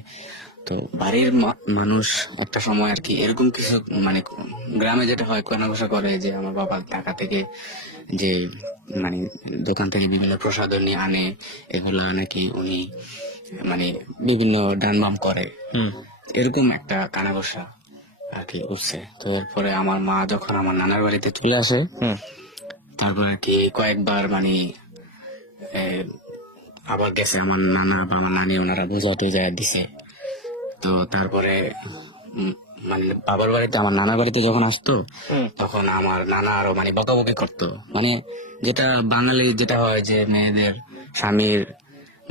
তো বাড়ির মানুষ একটা সময় আর কি এরকম কিছু মানে গ্রামে যেটা হয় কেনাবেচা করে যে আমার বাবা ঢাকা থেকে যে মানে দোকান থেকে বিভিন্ন প্রসাধনী আনে, এগুলা নাকি উনি মানে বিভিন্ন ডানবাম করে, এরকম একটা কানাঘোষা আর কি উঠছে। তো এরপরে আমার মা যখন আমার নানার বাড়িতে চলে আসে, তারপর আর কি কয়েকবার মানে আবার গেছে আমার নানা বা আমার নানি, ওনারা বোঝা টোঝা দিছে। তো তারপরে মানে বাবার বাড়িতে আমার নানার বাড়িতে যখন আসতো তখন আমার নানা আরো মানে বকাবকি করতো, মানে যেটা বাঙালি যেটা হয় যে মেয়েদের স্বামীর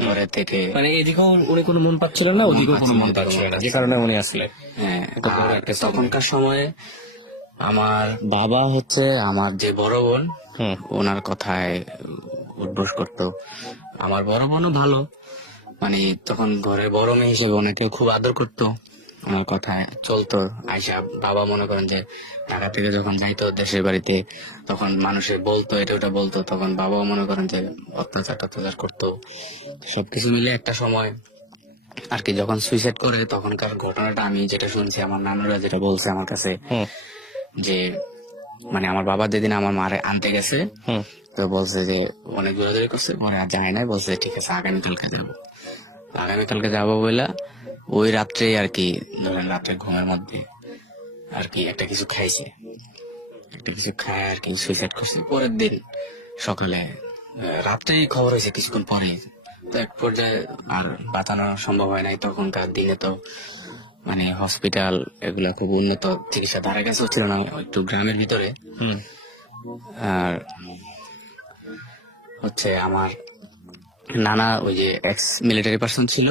ঘরে থেকে মানে এদিকেও উনি কোনো মন পাচ্ছিলেন না, ওদিকেও কোনো মন পাচ্ছিলেন না, যে কারণে উনি আসলে হ্যাঁ। আর তখনকার সময়ে আমার বাবা হচ্ছে আমার যে বড় বোন, ওনার কথায় উঠবোস করতো। আমার বড় বোনও ভালো, মানে তখন ঘরের বড় মেয়ে হিসেবে ওনাকে খুব আদর করতো, ওনার কথায় চলতো। আইসা বাবা মনে করেন যে ঢাকা থেকে যখন যাইতো দেশের বাড়িতে, তখন মানুষে বলতো এটা ওটা বলতো, তখন বাবাও মনে করেন যে অত্যাচার টত্যাচার করতো। সবকিছু মিলে একটা সময় আর কি যখন সুইসাইড করে, তখনকার ঘটনাটা আমি যেটা শুনছি, আমার নানুরা যেটা বলছে আমার কাছে, যে মানে আমার বাবা যেদিন আমার মারে আনতে গেছে, তো বলছে যে অনেক দৌড়াদৌড়ি করছে, পরে আর যায় নাই, বলছে ঠিক আছে আগামীকালকে যাবো। আগামীকালকে যাবো বলে ওই রাত্রে আর কি ধরেন রাত্রে ঘুমের মধ্যে আর কি একটা কিছু খাইছে, একটা কিছু খায় আর কি সুইসাইড করছে। পরের দিন সকালে রাত্রেই খবর হয়েছে কিছুক্ষণ পরে। তো এক পর্যায়ে আর বাঁচানো সম্ভব হয় নাই। তখনকার দিনে তো মানে হসপিটাল এগুলা খুব উন্নত চিকিৎসা ধারে কাছেও ছিল না, একটু গ্রামের ভিতরে। আর হচ্ছে আমার নানা ওই যে এক্স মিলিটারি পার্সন ছিল,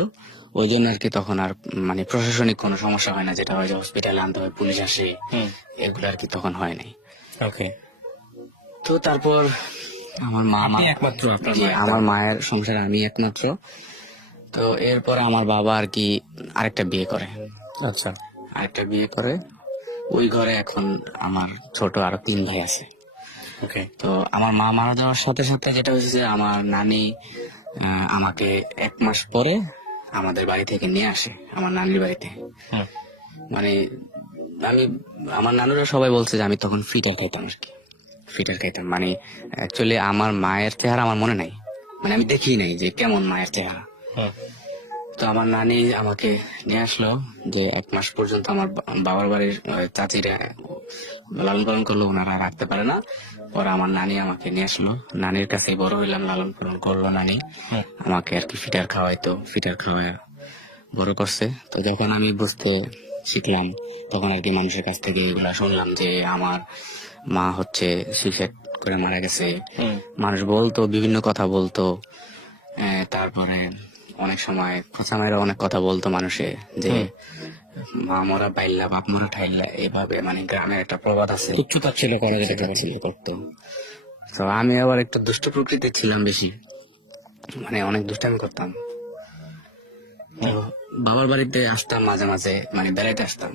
ওই জন্য আর কি তখন আর মানে প্রশাসনিক কোনো সমস্যা হয় না, যেটা হয় যে হসপিটালে আনতে হয়, পুলিশ আসে, এগুলো আর কি তখন হয় নাই। ওকে। তো তারপর আমার মা একমাত্র আপনার জি, আমার মায়ের সংসারে আমি একমাত্র। তো এরপরে আমার বাবা আর কি আরেকটা বিয়ে করে। আচ্ছা। আরেকটা বিয়ে করে ওই ঘরে এখন আমার ছোট আরো 3 ভাই আছে। ওকে। তো আমার মা মারা যাওয়ার সাথে সাথে যেটা হয়েছে যে আমার নানি আমাকে 1 মাস পরে আমাদের বাড়ি থেকে নিয়ে আসে আমার নানির বাড়িতে। মানে আমি আমার নানুরা সবাই বলছে যে আমি তখন ফিটার খাইতাম আর কি, ফিটার খাইতাম। মানে অ্যাকচুয়ালি আমার মায়ের চেহারা আমার মনে নাই, মানে আমি দেখি নাই যে কেমন মায়ের চেহারা। তো আমার নানি আমাকে নিয়ে আসলো, যে 1 মাস পর্যন্ত আমার বাবার বাড়ির চাচিরা লালন পালন করলো, ওনারা রাখতে পারে না। পরে আমার নানি আমাকে নিয়ে আসলো, নানির কাছে বড় হইলাম, লালন পালন করলো নানি আমাকে আর কি, ফিটার খাওয়াইতো, ফিটার খাওয়ায় বড় করছে। তো যখন আমি বুঝতে শিখলাম তখন আর কি মানুষের কাছ থেকে এগুলা শুনলাম যে আমার মা হচ্ছে সুইসাইড করে মারা গেছে। মানুষ বলতো, বিভিন্ন কথা বলতো। তারপরে অনেক সময় খোঁচা মায়েরা অনেক কথা বলতো মানুষে, যে মা মরা বাইল্লা বাপ মরা ঠাইল্লা, এইভাবে মানে গ্রামের একটা প্রবাদ আছে, তুচ্ছতাচ্ছিল্য করা যেটা ছিল করতো। তো আমি আবার একটু দুষ্ট প্রকৃতির ছিলাম বেশি, মানে অনেক দুষ্টামি করতাম। তো বাবার বাড়িতে আসতাম মাঝে মাঝে, মানে বেড়াইতে আসতাম,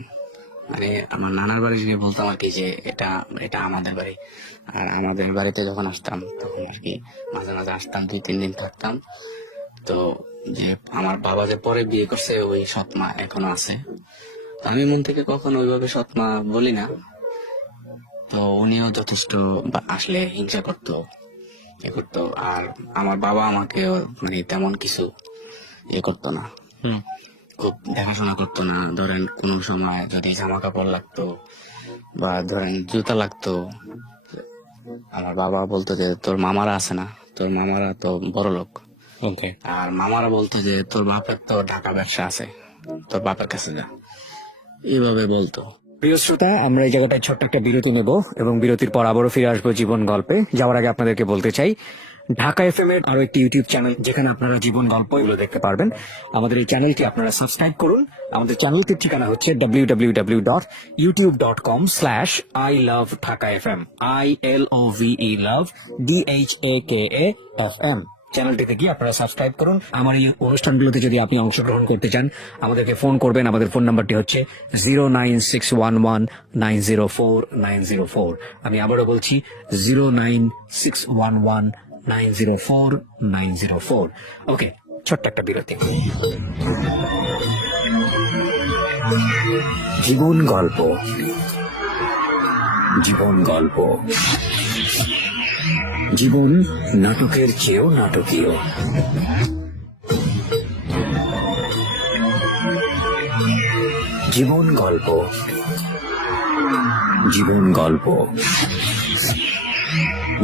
মানে আমার নানার বাড়ি গিয়ে বলতাম আর কি যে এটা এটা আমাদের বাড়ি। আর আমাদের বাড়িতে যখন আসতাম তখন আর কি মাঝে মাঝে আসতাম, 2-3 দিন থাকতাম। তো যে আমার বাবা যে পরে বিয়ে করছে ওই সৎমা এখনো আছে। তো আমি মন থেকে কখনো ওইভাবে সৎমা বলি না। তো উনিও যথেষ্ট আসলে হিংসা করতো, এ করতো। আর আমার বাবা আমাকে মানে তেমন কিছু ইয়ে করতো না, খুব দেখাশোনা করতো না। ধরেন কোন সময় যদি জামা কাপড় লাগতো বা ধরেন জুতা লাগতো, আমার বাবা বলতো যে তোর মামারা আছে না, তোর মামারা তো বড় লোক। ওকে। আর মামারা বলতো যে তোর বাপের তো ঢাকা ব্যবসা আছে, তোর বাপের কাছে যা, এইভাবে বলতো। প্রিয় শ্রোতা, আমরা এই জায়গাটায় ছোট্ট একটা বিরতি নেব এবং বিরতির পর আবারও ফিরে আসবো জীবন গল্পে। যাওয়ার আগে আপনাদেরকে বলতে চাই, ঢাকা এফএম এর আরো একটি ইউটিউব চ্যানেল যেখানে আপনারা জীবন গল্প এগুলো দেখতে পারবেন। আমাদের এই চ্যানেলটি আপনারা সাবস্ক্রাইব করুন। আমাদের চ্যানেলটির ঠিকানা হচ্ছে www.youtube.com/ilovedhakafm, ILOVE love DHAKAFM। চ্যানেলটিতে গিয়ে আপনারা সাবস্ক্রাইব করুন। আমার এই অনুষ্ঠানগুলোতে যদি আপনি অংশগ্রহণ করতে চান আমাদেরকে ফোন করবেন। আমাদের ফোন নাম্বারটি হচ্ছে 09611904904। আমি আবারও বলছি 09611904904। ওকে, ছোট্ট একটা বিরতি। জীবন গল্প, জীবন গল্প, জীবন নাটকের চেয়েও নাটকীয়। জীবন গল্প, জীবন গল্প,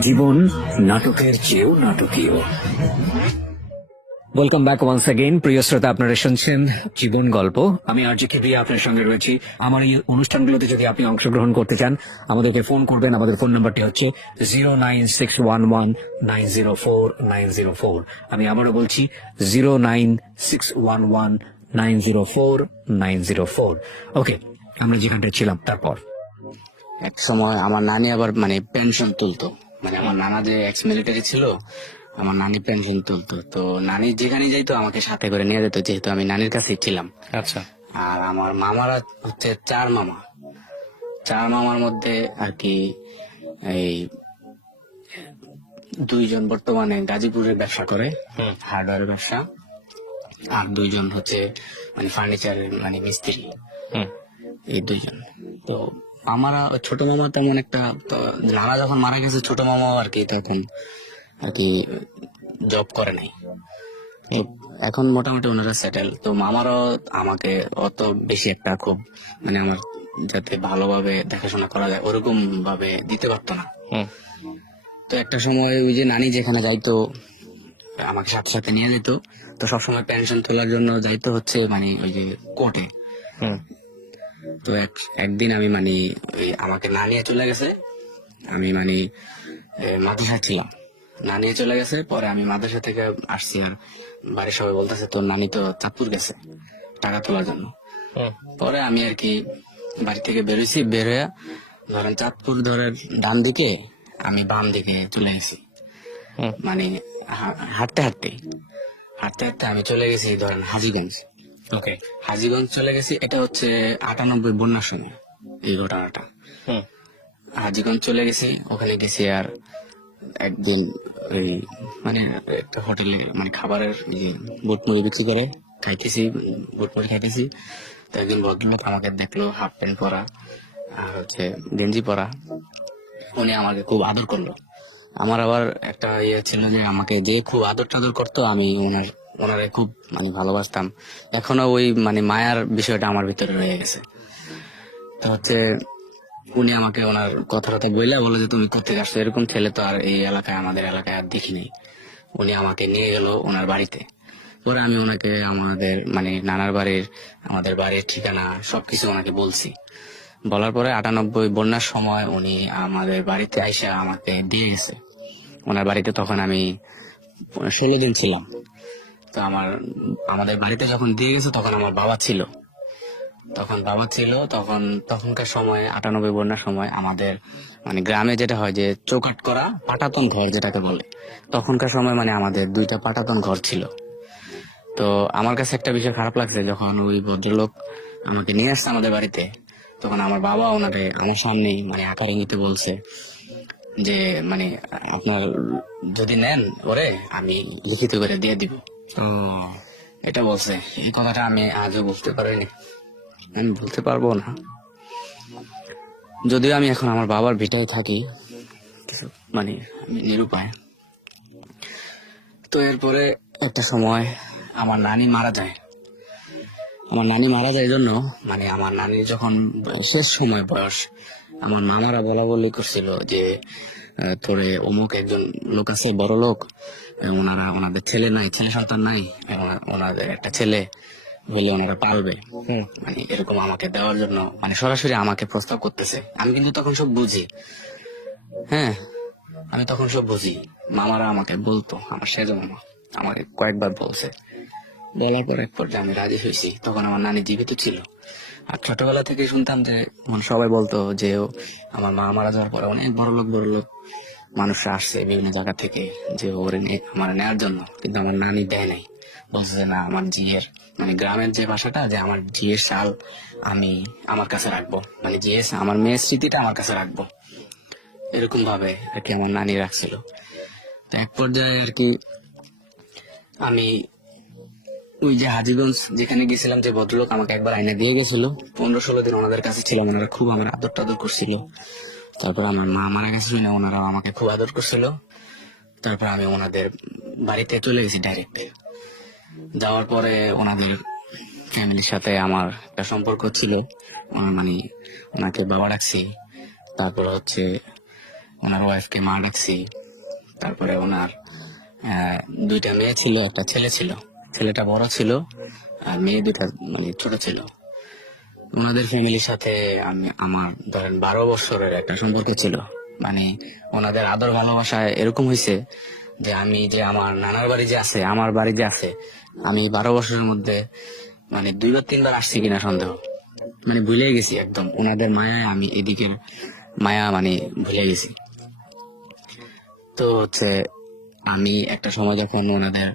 জীবন নাটকের চেয়েও নাটকীয়। Welcome back once again. প্রিয় শ্রোতা, আপনারা শুনছেন জীবন গল্প। আমি আরজে কিবরিয়া আপনার সঙ্গে রয়েছি। আমার এই অনুষ্ঠানগুলোতে যদি আপনি অংশগ্রহণ করতে চান আমাদেরকে ফোন করবেন। আমাদের ফোন নাম্বারটি হচ্ছে 09611904904। আমি আবারও বলছি 09611904904। ওকে, আমরা যেখানটা ছিলাম তারপর এক সময় আমার নানি আবার মানে পেনশন তুলতো, মানে আমার নানা যে এক্স মিলিটারি ছিল, আমার নানি পেনশন তুলতো। তো নানি যেখানে যাইতো আমাকে সাথে করে নিয়ে যেত, যেহেতু আমি নানির কাছেই ছিলাম। আচ্ছা। আর আমার মামারা হচ্ছে 4 মামা। 4 মামার মধ্যে আর কি এই 2 জন বর্তমানে গাজীপুরের ব্যবসা করে, হার্ডওয়্যার ব্যবসা, আর 2 জন হচ্ছে মানে ফার্নিচারের মানে মিস্ত্রি। এই 2 জন। তো আমারা ছোট মামা তেমন একটা, তো নানা যখন মারা গেছে ছোট মামাও আর কি তখন আর কি জব করে নাই। তো এখন মোটামুটি ওনারা সেটেল। তো মামারও আমাকে অত বেশি একটা খুব মানে আমার যাতে ভালোভাবে দেখাশোনা করা যায় ওরকম ভাবে দিতে পারতো না। তো একটা সময় ওই যে নানি যেখানে যাইতো আমাকে সাথে সাথে নিয়ে যেত। তো সবসময় পেনশন তোলার জন্য যাইতো হচ্ছে মানে ওই যে কোর্টে। তো একদিন আমি মানে ওই আমাকে না নিয়ে চলে গেছে। আমি মানে মাদ্রাসায় ছিলাম, না নিয়ে চলে গেছে। পরে আমি মাদ্রাসা থেকে আসছি, আর বাড়ির সবাই বলতেছে তোর নানি তো চাঁদপুর গেছে টাকা তোলার জন্য। পরে আমি আর কি বাড়ি থেকে বেরোইছি, বের হয়ে ধরেন চাঁদপুর ধরে ডান দিকে, আমি বাম দিকে চলে গেছি। মানে হাঁটতে হাঁটতে হাঁটতে হাঁটতে আমি চলে গেছি ধরেন হাজীগঞ্জ। ওকে, হাজীগঞ্জ চলে গেছি। এটা হচ্ছে 98 বন্যার সময় এই ঘটনাটা। হাজীগঞ্জ চলে গেছি, ওখানে গেছি। আর একদিন ওই মানে একটা হোটেলে মানে খাবারের যে বুটমুড়ি বিক্রি করে খাইতেছি, বুটমুড়ি খাইতেছি। তো একদিন ভদ্রলোক আমাকে দেখলো, হাফ প্যান্ট পরা আর হচ্ছে গেঞ্জি পরা। উনি আমাকে খুব আদর করলো। আমার আবার একটা ইয়ে ছিল যে আমাকে যে খুব আদর টাদর করতো, আমি ওনারে খুব মানে ভালোবাসতাম। এখনো ওই মানে মায়ার বিষয়টা আমার ভিতরে রয়ে গেছে। তো হচ্ছে উনি আমাকে ওনার কথা বলে যে তুমি কোথেকে আসছো, এরকম ছেলে তো আর এই এলাকায় আমাদের এলাকায় আর দেখি নাই। উনি আমাকে নিয়ে গেল ওনার বাড়িতে। পরে আমি ওনাকে আমাদের মানে নানার বাড়ির, আমাদের বাড়ির ঠিকানা সবকিছু ওনাকে বলছি। বলার পরে 98 বন্যার সময় উনি আমাদের বাড়িতে আইসা আমাকে দিয়ে গেছে ওনার বাড়িতে। তখন আমি 16 দিন ছিলাম। তো আমাদের বাড়িতে যখন দিয়ে গেছে তখন আমার বাবা ছিল। তখনকার সময় 98 বন্যার সময় আমাদের মানে গ্রামে যেটা হয় যে চৌকাট করা পাটাতন ঘর যেটাকে বলে, তখনকার সময় মানে আমাদের 2টা পাটাতন ঘর ছিল। তো আমার কাছে একটা বিষয় খারাপ লাগছে, যখন ওই ভদ্রলোক আমাকে নিয়ে আসছে আমাদের বাড়িতে, তখন আমার বাবা ওনারে আমার সামনেই মানে আকার ইঙ্গিতে বলছে যে মানে আপনার যদি নেন ওরে আমি লিখিত করে দিয়ে দিব। এটা বলছে। এই কথাটা আমি আজও বুঝতে পারিনি, আমি বলতে পারবো না। যদিও আমি এখন আমার বাবার ভিটায় থাকি, কিছু মানে আমি নিরুপায়। তো এরপরে একটা সময় আমার নানি মারা যায়। জন্য মানে আমার নানির যখন শেষ সময় বয়স, আমার মামারা বলা বলি করছিল যে তোরে অমুক একজন লোক আছে বড় লোক, ওনাদের ছেলে সন্তান নাই, ওনাদের একটা ছেলে হইলে ওনারা পালবে, মানে এরকম আমাকে দেওয়ার জন্য মানে সরাসরি আমাকে প্রস্তাব করতেছে। আমি কিন্তু তখন সব বুঝি, হ্যাঁ আমি তখন সব বুঝি। মামারা আমাকে বলতো, আমার সেজ মামা আমাকে কয়েকবার বলছে। বলার পর এক পর্যায়ে আমি রাজি হয়েছি। তখন আমার নানি জীবিত ছিল। আর ছোটবেলা থেকে শুনতাম যে সবাই বলতো যে আমার মা মারা যাওয়ার পরে অনেক বড় লোক মানুষরা আসছে বিভিন্ন জায়গা থেকে যে ওরে আমার নেওয়ার জন্য, কিন্তু আমার নানি দেয় নাই। বলছে যে না, আমার জিয়ের মানে গ্রামের যে ভাষাটা, যে আমার জিয়ের শাল আমি আমার কাছে রাখবো, মানে জিয়ে আমার মেয়ের স্মৃতিটা আমার কাছে রাখবো, এরকম ভাবে আর কি আমার নানি রাখছিল। তো এক পর্যায়ে আর কি আমি ওই যে হাজীগঞ্জ যেখানে গেছিলাম, যে ভদ্রলোক আমাকে একবার আয়না দিয়ে গেছিল, 15-16 দিন ওনাদের কাছে ছিলাম। ওনারা খুব আমার আদর টাদর করছিল। তারপর আমার মা মারা গেছিল না, ওনারাও আমাকে খুব আদর করছিল। তারপর আমি ওনাদের বাড়িতে চলে গেছি ডাইরেক্ট। যাওয়ার পরে ওনাদের ফ্যামিলির সাথে আমার একটা সম্পর্ক ছিল। মানে ওনাকে বাবা ডাকছি, তারপরে হচ্ছে ওনার ওয়াইফকে মা ডাকছি। তারপরে ওনার দুইটা মেয়ে ছিল, একটা ছেলে ছিল। ছেলেটা বড় ছিল আর মেয়ে দুইটা মানে ছোট ছিল। ওনাদের ফ্যামিলির সাথে আমি আমার ধরেন 12 বছরের একটা সম্পর্ক ছিল। মানে ওনাদের আদর ভালোবাসায় এরকম হয়েছে যে আমি যে আমার নানার বাড়ি যে আছে, আমার বাড়ি যে আছে, আমি 12 বছরের মধ্যে মানে 2-3 বার আসছি কিনা সন্দেহ, মানে ভুলে গেছি একদম। ওনাদের মায়ায় আমি এদিকের মায়া মানে ভুলে গেছি। তো হচ্ছে আমি একটা সময় যখন ওনাদের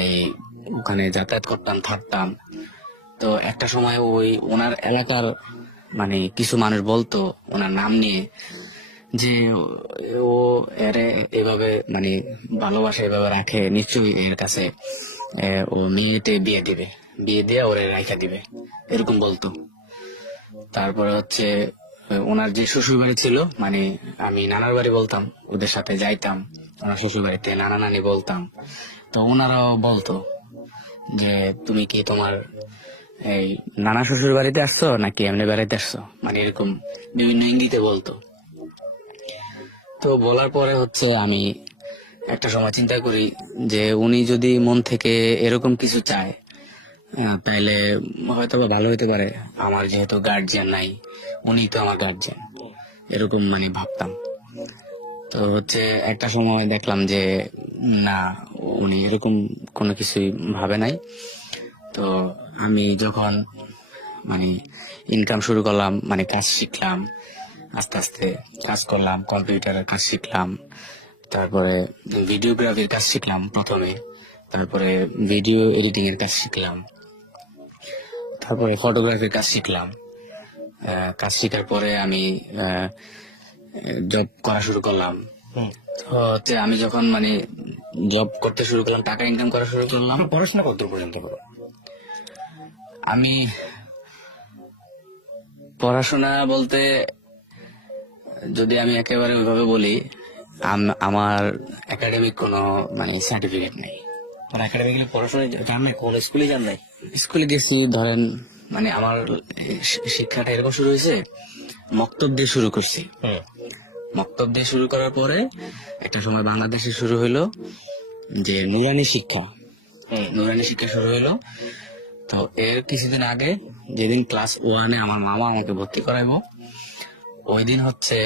এই ওখানে যাতায়াত করতাম, থাকতাম, তো একটা সময় ওই ওনার এলাকার মানে কিছু মানুষ বলতো ওনার নাম নিয়ে যে ও এরে এভাবে মানে ভালোবাসা এভাবে রাখে, নিশ্চয়ই এর কাছে ও মেয়েটে বিয়ে দিবে, বিয়ে দিয়ে ওরে রাখা দিবে, এরকম বলতো। তারপরে হচ্ছে ওনার যে শ্বশুর বাড়ি ছিল, মানে আমি নানার বাড়ি বলতাম, ওদের সাথে যাইতাম। ওনার শ্বশুর বাড়িতে নানা নানি বলতাম। তো ওনারাও বলতো যে তুমি কি তোমার এই নানা শ্বশুর বাড়িতে আসছো নাকি এমনি বেড়াইতে আসছো, মানে এরকম বিভিন্ন ইঙ্গিতে বলতো। তো বলার পরে হচ্ছে আমি একটা সময় চিন্তা করি যে উনি যদি মন থেকে এরকম কিছু চায়, তাইলে হয়তো বা ভালো হইতে পারে। আমার যেহেতু গার্জিয়ান নাই, উনি তো আমার গার্জিয়ান, এরকম মানে ভাবতাম। তো হচ্ছে একটা সময় দেখলাম যে না, উনি এরকম কোনো কিছুই ভাবে নাই। তো আমি যখন মানে ইনকাম শুরু করলাম, মানে কাজ শিখলাম, আস্তে আস্তে কাজ করলাম, কম্পিউটারের কাজ শিখলাম, তারপরে ভিডিওগ্রাফির কাজ শিখলাম প্রথমে, তারপরে ভিডিও এডিটিং এর কাজ শিখলাম, তারপরে ফটোগ্রাফির কাজ শিখলাম। কাজ শেখার পরে আমি জব করা শুরু করলাম। তো হচ্ছে আমি যখন মানে জব করতে শুরু করলাম, টাকা ইনকাম করা শুরু করলাম। পড়াশোনা কত পর্যন্ত করো? আমি পড়াশোনা বলতে যদি আমি একেবারে ওইভাবে বলি, আমার একাডেমিক কোনো মানে সার্টিফিকেট নেই। মানে একাডেমিক্যালি পড়াশোনা যান নাই, কোন স্কুলে যান নাই? স্কুলে গেছি, ধরেন মানে আমার শিক্ষাটা এরকম শুরু হয়েছে, মক্তব দিয়ে শুরু করছি। মক্তব দিয়ে শুরু করার পরে একটা সময় বাংলাদেশে শুরু হইলো যে নুরানি শিক্ষা, নুরানি শিক্ষা শুরু হইলো। তো এর কিছুদিন আগে যেদিন ক্লাস 1-এ আমার মামা আমাকে ভর্তি করাইবো, ওই দিন হচ্ছে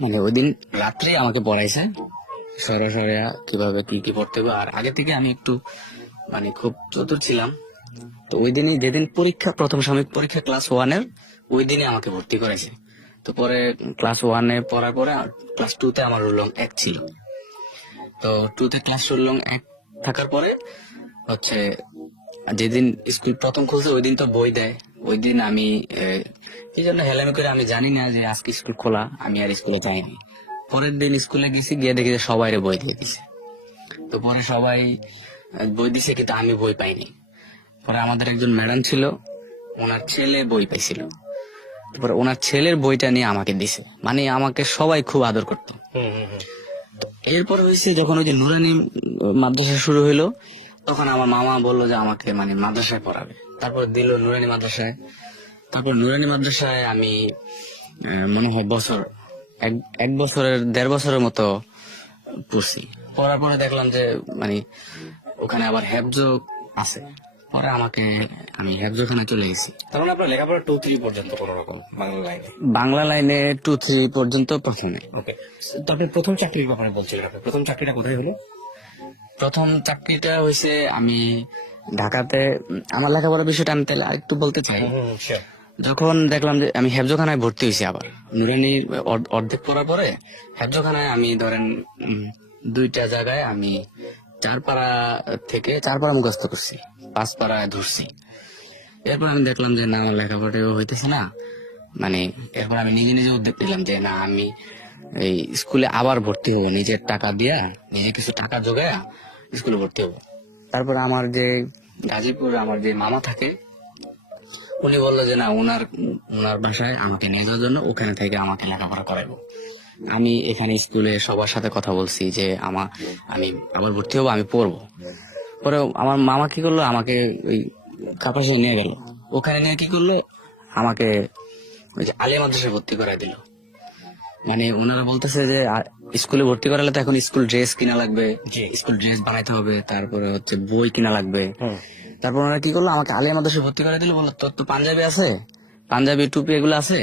মানে ওই দিন রাত্রে আমাকে পড়াইছে সরাসরি কিভাবে কি কি পড়তে হবে। আর আগে থেকে আমি একটু মানে খুব চতুর ছিলাম। তো ওই দিনই যেদিন পরীক্ষা, প্রথম সাময়িক পরীক্ষা ক্লাস 1-এর, ওই দিনে আমাকে ভর্তি করেছে। তো পরে ক্লাস 1-এ পড়ার পরে ক্লাস 2-তে আমার রোল নং 1 ছিল। তো 2-তে ক্লাস রোল নং 1 থাকার পরে হচ্ছে যেদিন স্কুল প্রথম খুলছে ওই দিন তো বই দেয়। ওই দিন আমি কি জন্য হেলামি করে আমি জানি না যে আজকে স্কুল খোলা, আমি আর স্কুলে যাইনি। পরের দিন স্কুলে গেছি, গিয়ে দেখি যে সবাই বই দিয়ে দিছে। তো পরে সবাই বই দিছে কিন্তু আমি বই পাইনি। পরে আমাদের একজন ম্যাডাম ছিল, ওনার ছেলে বই পাইছিল। তারপরে ওনার ছেলের বইটা নিয়ে আমাকে দিছে, মানে আমাকে সবাই খুব আদর করতো। তো এরপর হয়েছে যখন ওই যে নুরানি মাদ্রাসা শুরু হইলো, তখন আমার মামা বললো যে আমাকে মানে মাদ্রাসায় পড়াবে। তারপর দিল নুরানি মাদ্রাসায়। তারপর নুরানি মাদ্রাসায় আমি মনে হয় এক বছরের 1.5 বছরের মতো পড়ছি। পড়ার পরে দেখলাম যে মানে ওখানে আবার হেফজ আছে। পরে আমি হেফজখানে চলে গেছি। তার মানে আপনার লেখাপড়া 2-3 পর্যন্ত কোন রকম বাংলা লাইনে? বাংলা লাইনে 2-3 পর্যন্ত প্রথমে। ওকে। তো আপনি প্রথম চাকরির ব্যাপারে বলছিলেন, আপনার প্রথম চাকরিটা কোথায় হলো? প্রথম চাকরিটা হয়েছে আমি ঢাকাতে। আমার লেখাপড়ার বিষয়টা আমি তাহলে একটু বলতে চাই। যখন দেখলাম যে আমি হেফজখানায় ভর্তি হয়েছি, আবার নুরানি অর্ধেক পড়ার পরে হেফজখানায় আমি ধরেন 2টা জায়গায় আমি 4 পারা থেকে 4 পারা মুখস্থ করছি, 5 পারা ধরছি। এরপর আমি দেখলাম যে না, আমার লেখাপড়াও হইতেছে না, মানে এরপর আমি নিজে নিজে উদ্যোগ নিলাম যে না, আমি এই স্কুলে আবার ভর্তি হবো, নিজের টাকা দিয়া, নিজে কিছু টাকা জোগায়া স্কুলে ভর্তি হবো। তারপর আমার যে গাজীপুর আমার যে মামা থাকে, উনি বললো যে না, ওনার ওনার বাসায় আমাকে নিয়ে যাওয়ার জন্য, ওখানে থেকে আমাকে লেখাপড়া করাইবো। আমি এখানে স্কুলে সবার সাথে কথা বলছি যে আমি আবার ভর্তি হবো, আমি পড়বো। পরে আমার মামা কি করলো, আমাকে ওই কাপাসে নিয়ে গেল। ওখানে নিয়ে কি করলো, আমাকে ওই যে আলিয়া মাদ্রাসায় ভর্তি করাই দিল। মানে ওনারা বলতেছে যে স্কুলে ভর্তি করালে তো এখন স্কুল ড্রেস কিনা লাগবে, স্কুল ড্রেস বানাইতে হবে, তারপরে হচ্ছে বই কিনা লাগবে। তারপর ওনারা কি করলো, আমাকে আলিয়া মাদ্রাসায় ভর্তি করে দিল। বললো তোর তো পাঞ্জাবি আছে, পাঞ্জাবি টুপি এগুলো আছে,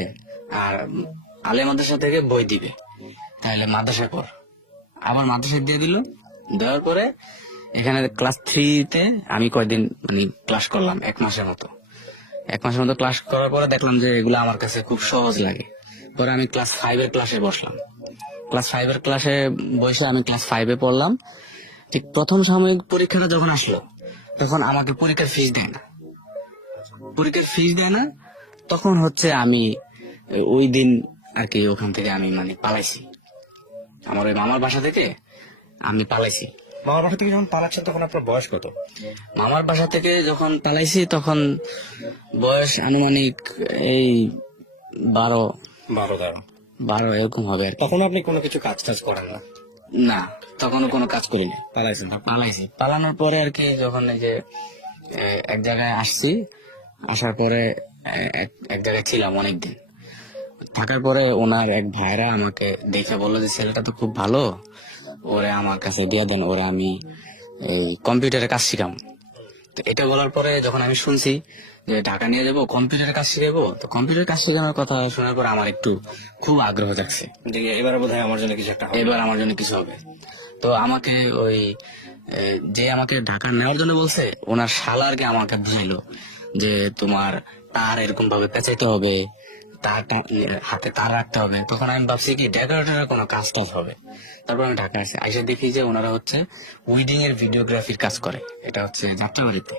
আর আলিয়া মাদ্রাসা থেকে বই দিবে, তাহলে মাদ্রাসা কর। আবার মাদ্রাসায় দিয়ে দিল। দেওয়ার পরে এখানে ক্লাস 3-তে আমি কয়দিন মানে ক্লাস করলাম, 1 মাসের মতো। 1 মাসের মতো ক্লাস করার পরে দেখলাম যে এগুলো আমার কাছে খুব সহজ লাগে। পরে আমি ক্লাস 5-এর ক্লাসে বসলাম। ক্লাস 5-এর ক্লাসে বসে আমি ক্লাস 5-এ পড়লাম। ঠিক প্রথম সাময়িক পরীক্ষাটা যখন আসলো, তখন আমাকে পরীক্ষার ফিস দেয় না। তখন হচ্ছে আমি ওই দিন আর কি ওখান থেকে আমি মানে পালাইছি, আমার ওই মামার বাসা থেকে আমি পালাইছি। মামার বাসা থেকে যখন পালাচ্ছেন তখন আপনার বয়স কত? মামার বাসা থেকে যখন পালাইছি তখন বয়স আনুমানিক এই 12 12 এরকম হবে আর কি। তখন আপনি কোনো কিছু কাজ টাজ করেন না? না, তখনও কোনো কাজ করিনি, পালাইছেন? পালাইছি। পালানোর পরে আর কি যখন এই যে এক জায়গায় আসছি, আসার পরে এক জায়গায় ছিলাম অনেকদিন। থাকার পরে ওনার এক ভাইরা আমাকে দেখে বললো যে ছেলেটা তো খুব ভালো, ওরে আমার কাছে দিয়ে দেন, ওরে আমি এই কম্পিউটারের কাজ শিখাম। তো এটা বলার পরে যখন আমি শুনছি যে ঢাকা নিয়ে যাবো, কম্পিউটারের কাজ শিখাবো, তো কম্পিউটার কাজ শেখানোর কথা শোনার পর আমার একটু খুব আগ্রহ জাগছে যে এবারে বোধহয় আমার জন্য কিছু একটা হবে। এবার আমার জন্য কিছু হবে। তো আমাকে ওই যে আমাকে ঢাকা নেওয়ার জন্য বলছে, ওনার শালা আর কি আমাকে বুঝাইলো যে তোমার তার এরকম ভাবে পেঁচাইতে হবে, হাতে তার রাখতে হবে। তখন আমি ভাবছি কি ডেকোরেটরের কোনো কাজ টাজ হবে। তারপর আমি ঢাকা আসি, আইসা দেখি যে ওনারা হচ্ছে উইডিং এর ভিডিওগ্রাফির কাজ করে। এটা হচ্ছে যাত্রাবাড়িতে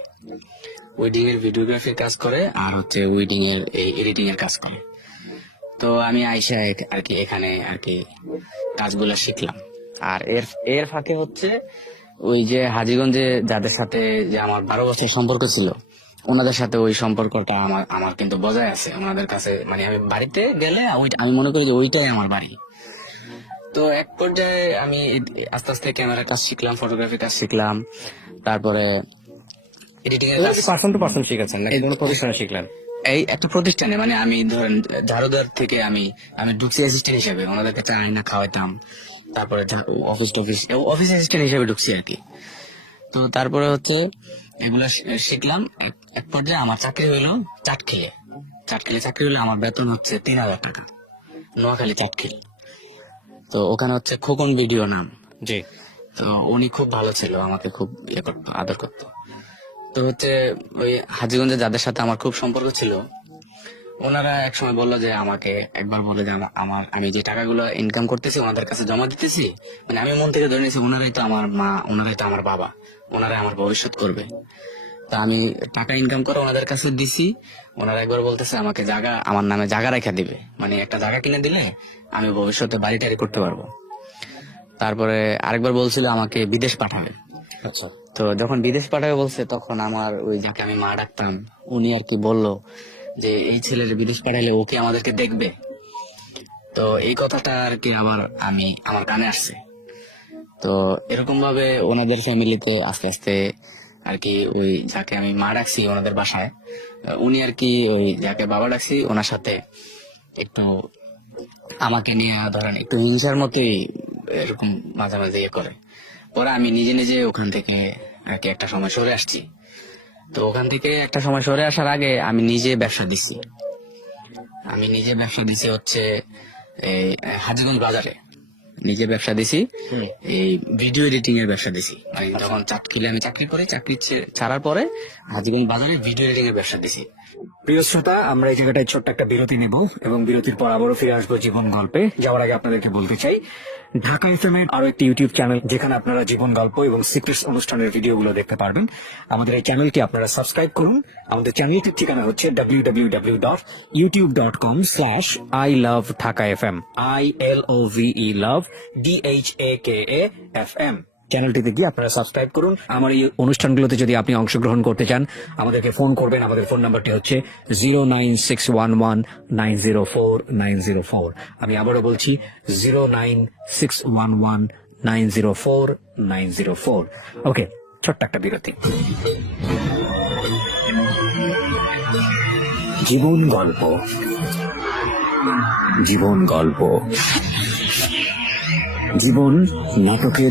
উইডিং এর ভিডিওগ্রাফির কাজ করে, আর হচ্ছে উইডিং এর এই এডিটিং এর কাজ করে। তো আমি আইসা আর কি এখানে আর কি কাজগুলো শিখলাম। আর এর ফাঁকে হচ্ছে ওই যে হাজীগঞ্জে যাদের সাথে যে আমার 12 বছর সম্পর্ক ছিল, ওনাদের সাথে ওই সম্পর্কটা আমার কিন্তু বজায় আছে ওনাদের কাছে। মানে আমি বাড়িতে গেলে আমি মনে করি যে ওইটাই আমার বাড়ি। তো এক পর্যায়ে আমি আস্তে আস্তে ক্যামেরার কাজ শিখলাম, ফটোগ্রাফির কাজ শিখলাম, তারপরে এডিটিং এর কাজ। পার্সন টু পার্সন শিখেছেন নাকি কোনো প্রতিষ্ঠানে শিখলেন? এই একটা প্রতিষ্ঠানে, মানে আমি ধরেন ঝাড়ুদার থেকে আমি ঢুকছি অ্যাসিস্ট্যান্ট হিসেবে, ওনাদেরকে চা না খাওয়াইতাম। তারপরে অফিস অ্যাসিস্ট্যান্ট হিসেবে ঢুকছি আর কি। তো তারপরে হচ্ছে এগুলা শিখলাম। এক পর্যায়ে আমার চাকরি হইলো চাটখিলে চাকরি হলো। আমার বেতন হচ্ছে 3000 টাকা, নোয়াখালী চাটখিল। তো ওখানে হচ্ছে খোকন ভিডিও নাম। জি। তো উনি খুব ভালো ছিল, আমাকে খুব ইয়ে করতো, আদর করতো। তো হচ্ছে ওই হাজীগঞ্জে যাদের সাথে আমার খুব সম্পর্ক ছিল, ওনারা একসময় বললো যে আমাকে একবার বলে যে আমি যে টাকাগুলো ইনকাম করতেছি ওনাদের কাছে জমা দিতেছি, মানে আমি মন থেকে ধরে নিয়েছি ওনারাই তো আমার মা, ওনারাই তো আমার বাবা, ওনারাই আমার ভবিষ্যৎ করবে। তা আমি টাকা ইনকাম করে ওনাদের কাছে দিছি। ওনারা একবার বলতেছে আমাকে আমার নামে জায়গা রেখা দিবে, মানে একটা জায়গা কিনে দিলে আমি ভবিষ্যতে বাড়ি টাড়ি করতে পারবো। তারপরে আরেকবার বলছিল আমাকে বিদেশ পাঠাবে। আচ্ছা। তো যখন বিদেশ পাঠাবে বলছে, তখন আমার ওই যাকে আমি মা ডাকতাম, উনি আর কি বললো যে এই ছেলের বিদেশ পাঠাইলে ওকে আমাদেরকে দেখবে। তো এই কথাটা আর কি আবার আমার কানে আসছে। তো এরকম ভাবে ওনাদের ফ্যামিলিতে আস্তে আস্তে আর কি ওই যাকে আমি মা ডাকছি ওনাদের বাসায়, উনি আর কি ওই যাকে বাবা ডাকছি ওনার সাথে একটু আমাকে নিয়ে ধরেন একটু হিংসার মতোই এরকম মাঝে মাঝে ইয়ে করে। পরে আমি নিজে নিজে ওখান থেকে আর কি একটা সময় সরে আসছি। তো ওখান থেকে একটা সময় সরে আসার আগে আমি নিজে ব্যবসা দিছি হচ্ছে এই হাজীগঞ্জ বাজারে নিজে ব্যবসা দিছি। এই ভিডিও এডিটিং এর ব্যবসা দিছি। মানে যখন চাটখিলে আমি চাকরি করি, চাকরি ছাড়ার পরে হাজীগঞ্জ বাজারে ভিডিও এডিটিং এর ব্যবসা দিছি। প্রিয় শ্রোতা, আমরা এই জায়গাটায় ছোট্ট একটা বিরতি নেব এবং বিরতির পর আবারও ফিরে আসবো জীবন গল্পে। যাওয়ার আগে আপনাদেরকে বলতে চাই, ঢাকা এফএম এর আরো একটি ইউটিউব চ্যানেল যেখানে আপনারা জীবন গল্প এবং সিক্রেটস অনুষ্ঠানের ভিডিওগুলো দেখতে পারবেন। আমাদের এই চ্যানেলটি আপনারা সাবস্ক্রাইব করুন। আমাদের চ্যানেলটির ঠিকানা হচ্ছে www.youtube.com/I-love-Dhaka-FM, ILOVE love DHAKAFM। চ্যানেলটিতে গিয়ে আপনারা সাবস্ক্রাইব করুন। আমার এই অনুষ্ঠানগুলোতে যদি আপনি অংশগ্রহণ করতে চান, আমাদেরকে ফোন করবেন। আমাদের ফোন নাম্বারটি হচ্ছে 09611904904। আমি আবারও বলছি 09611904904। ওকে, ছোট্ট একটা বিরতি। জীবন গল্প, জীবন গল্প, জীবন নাটকের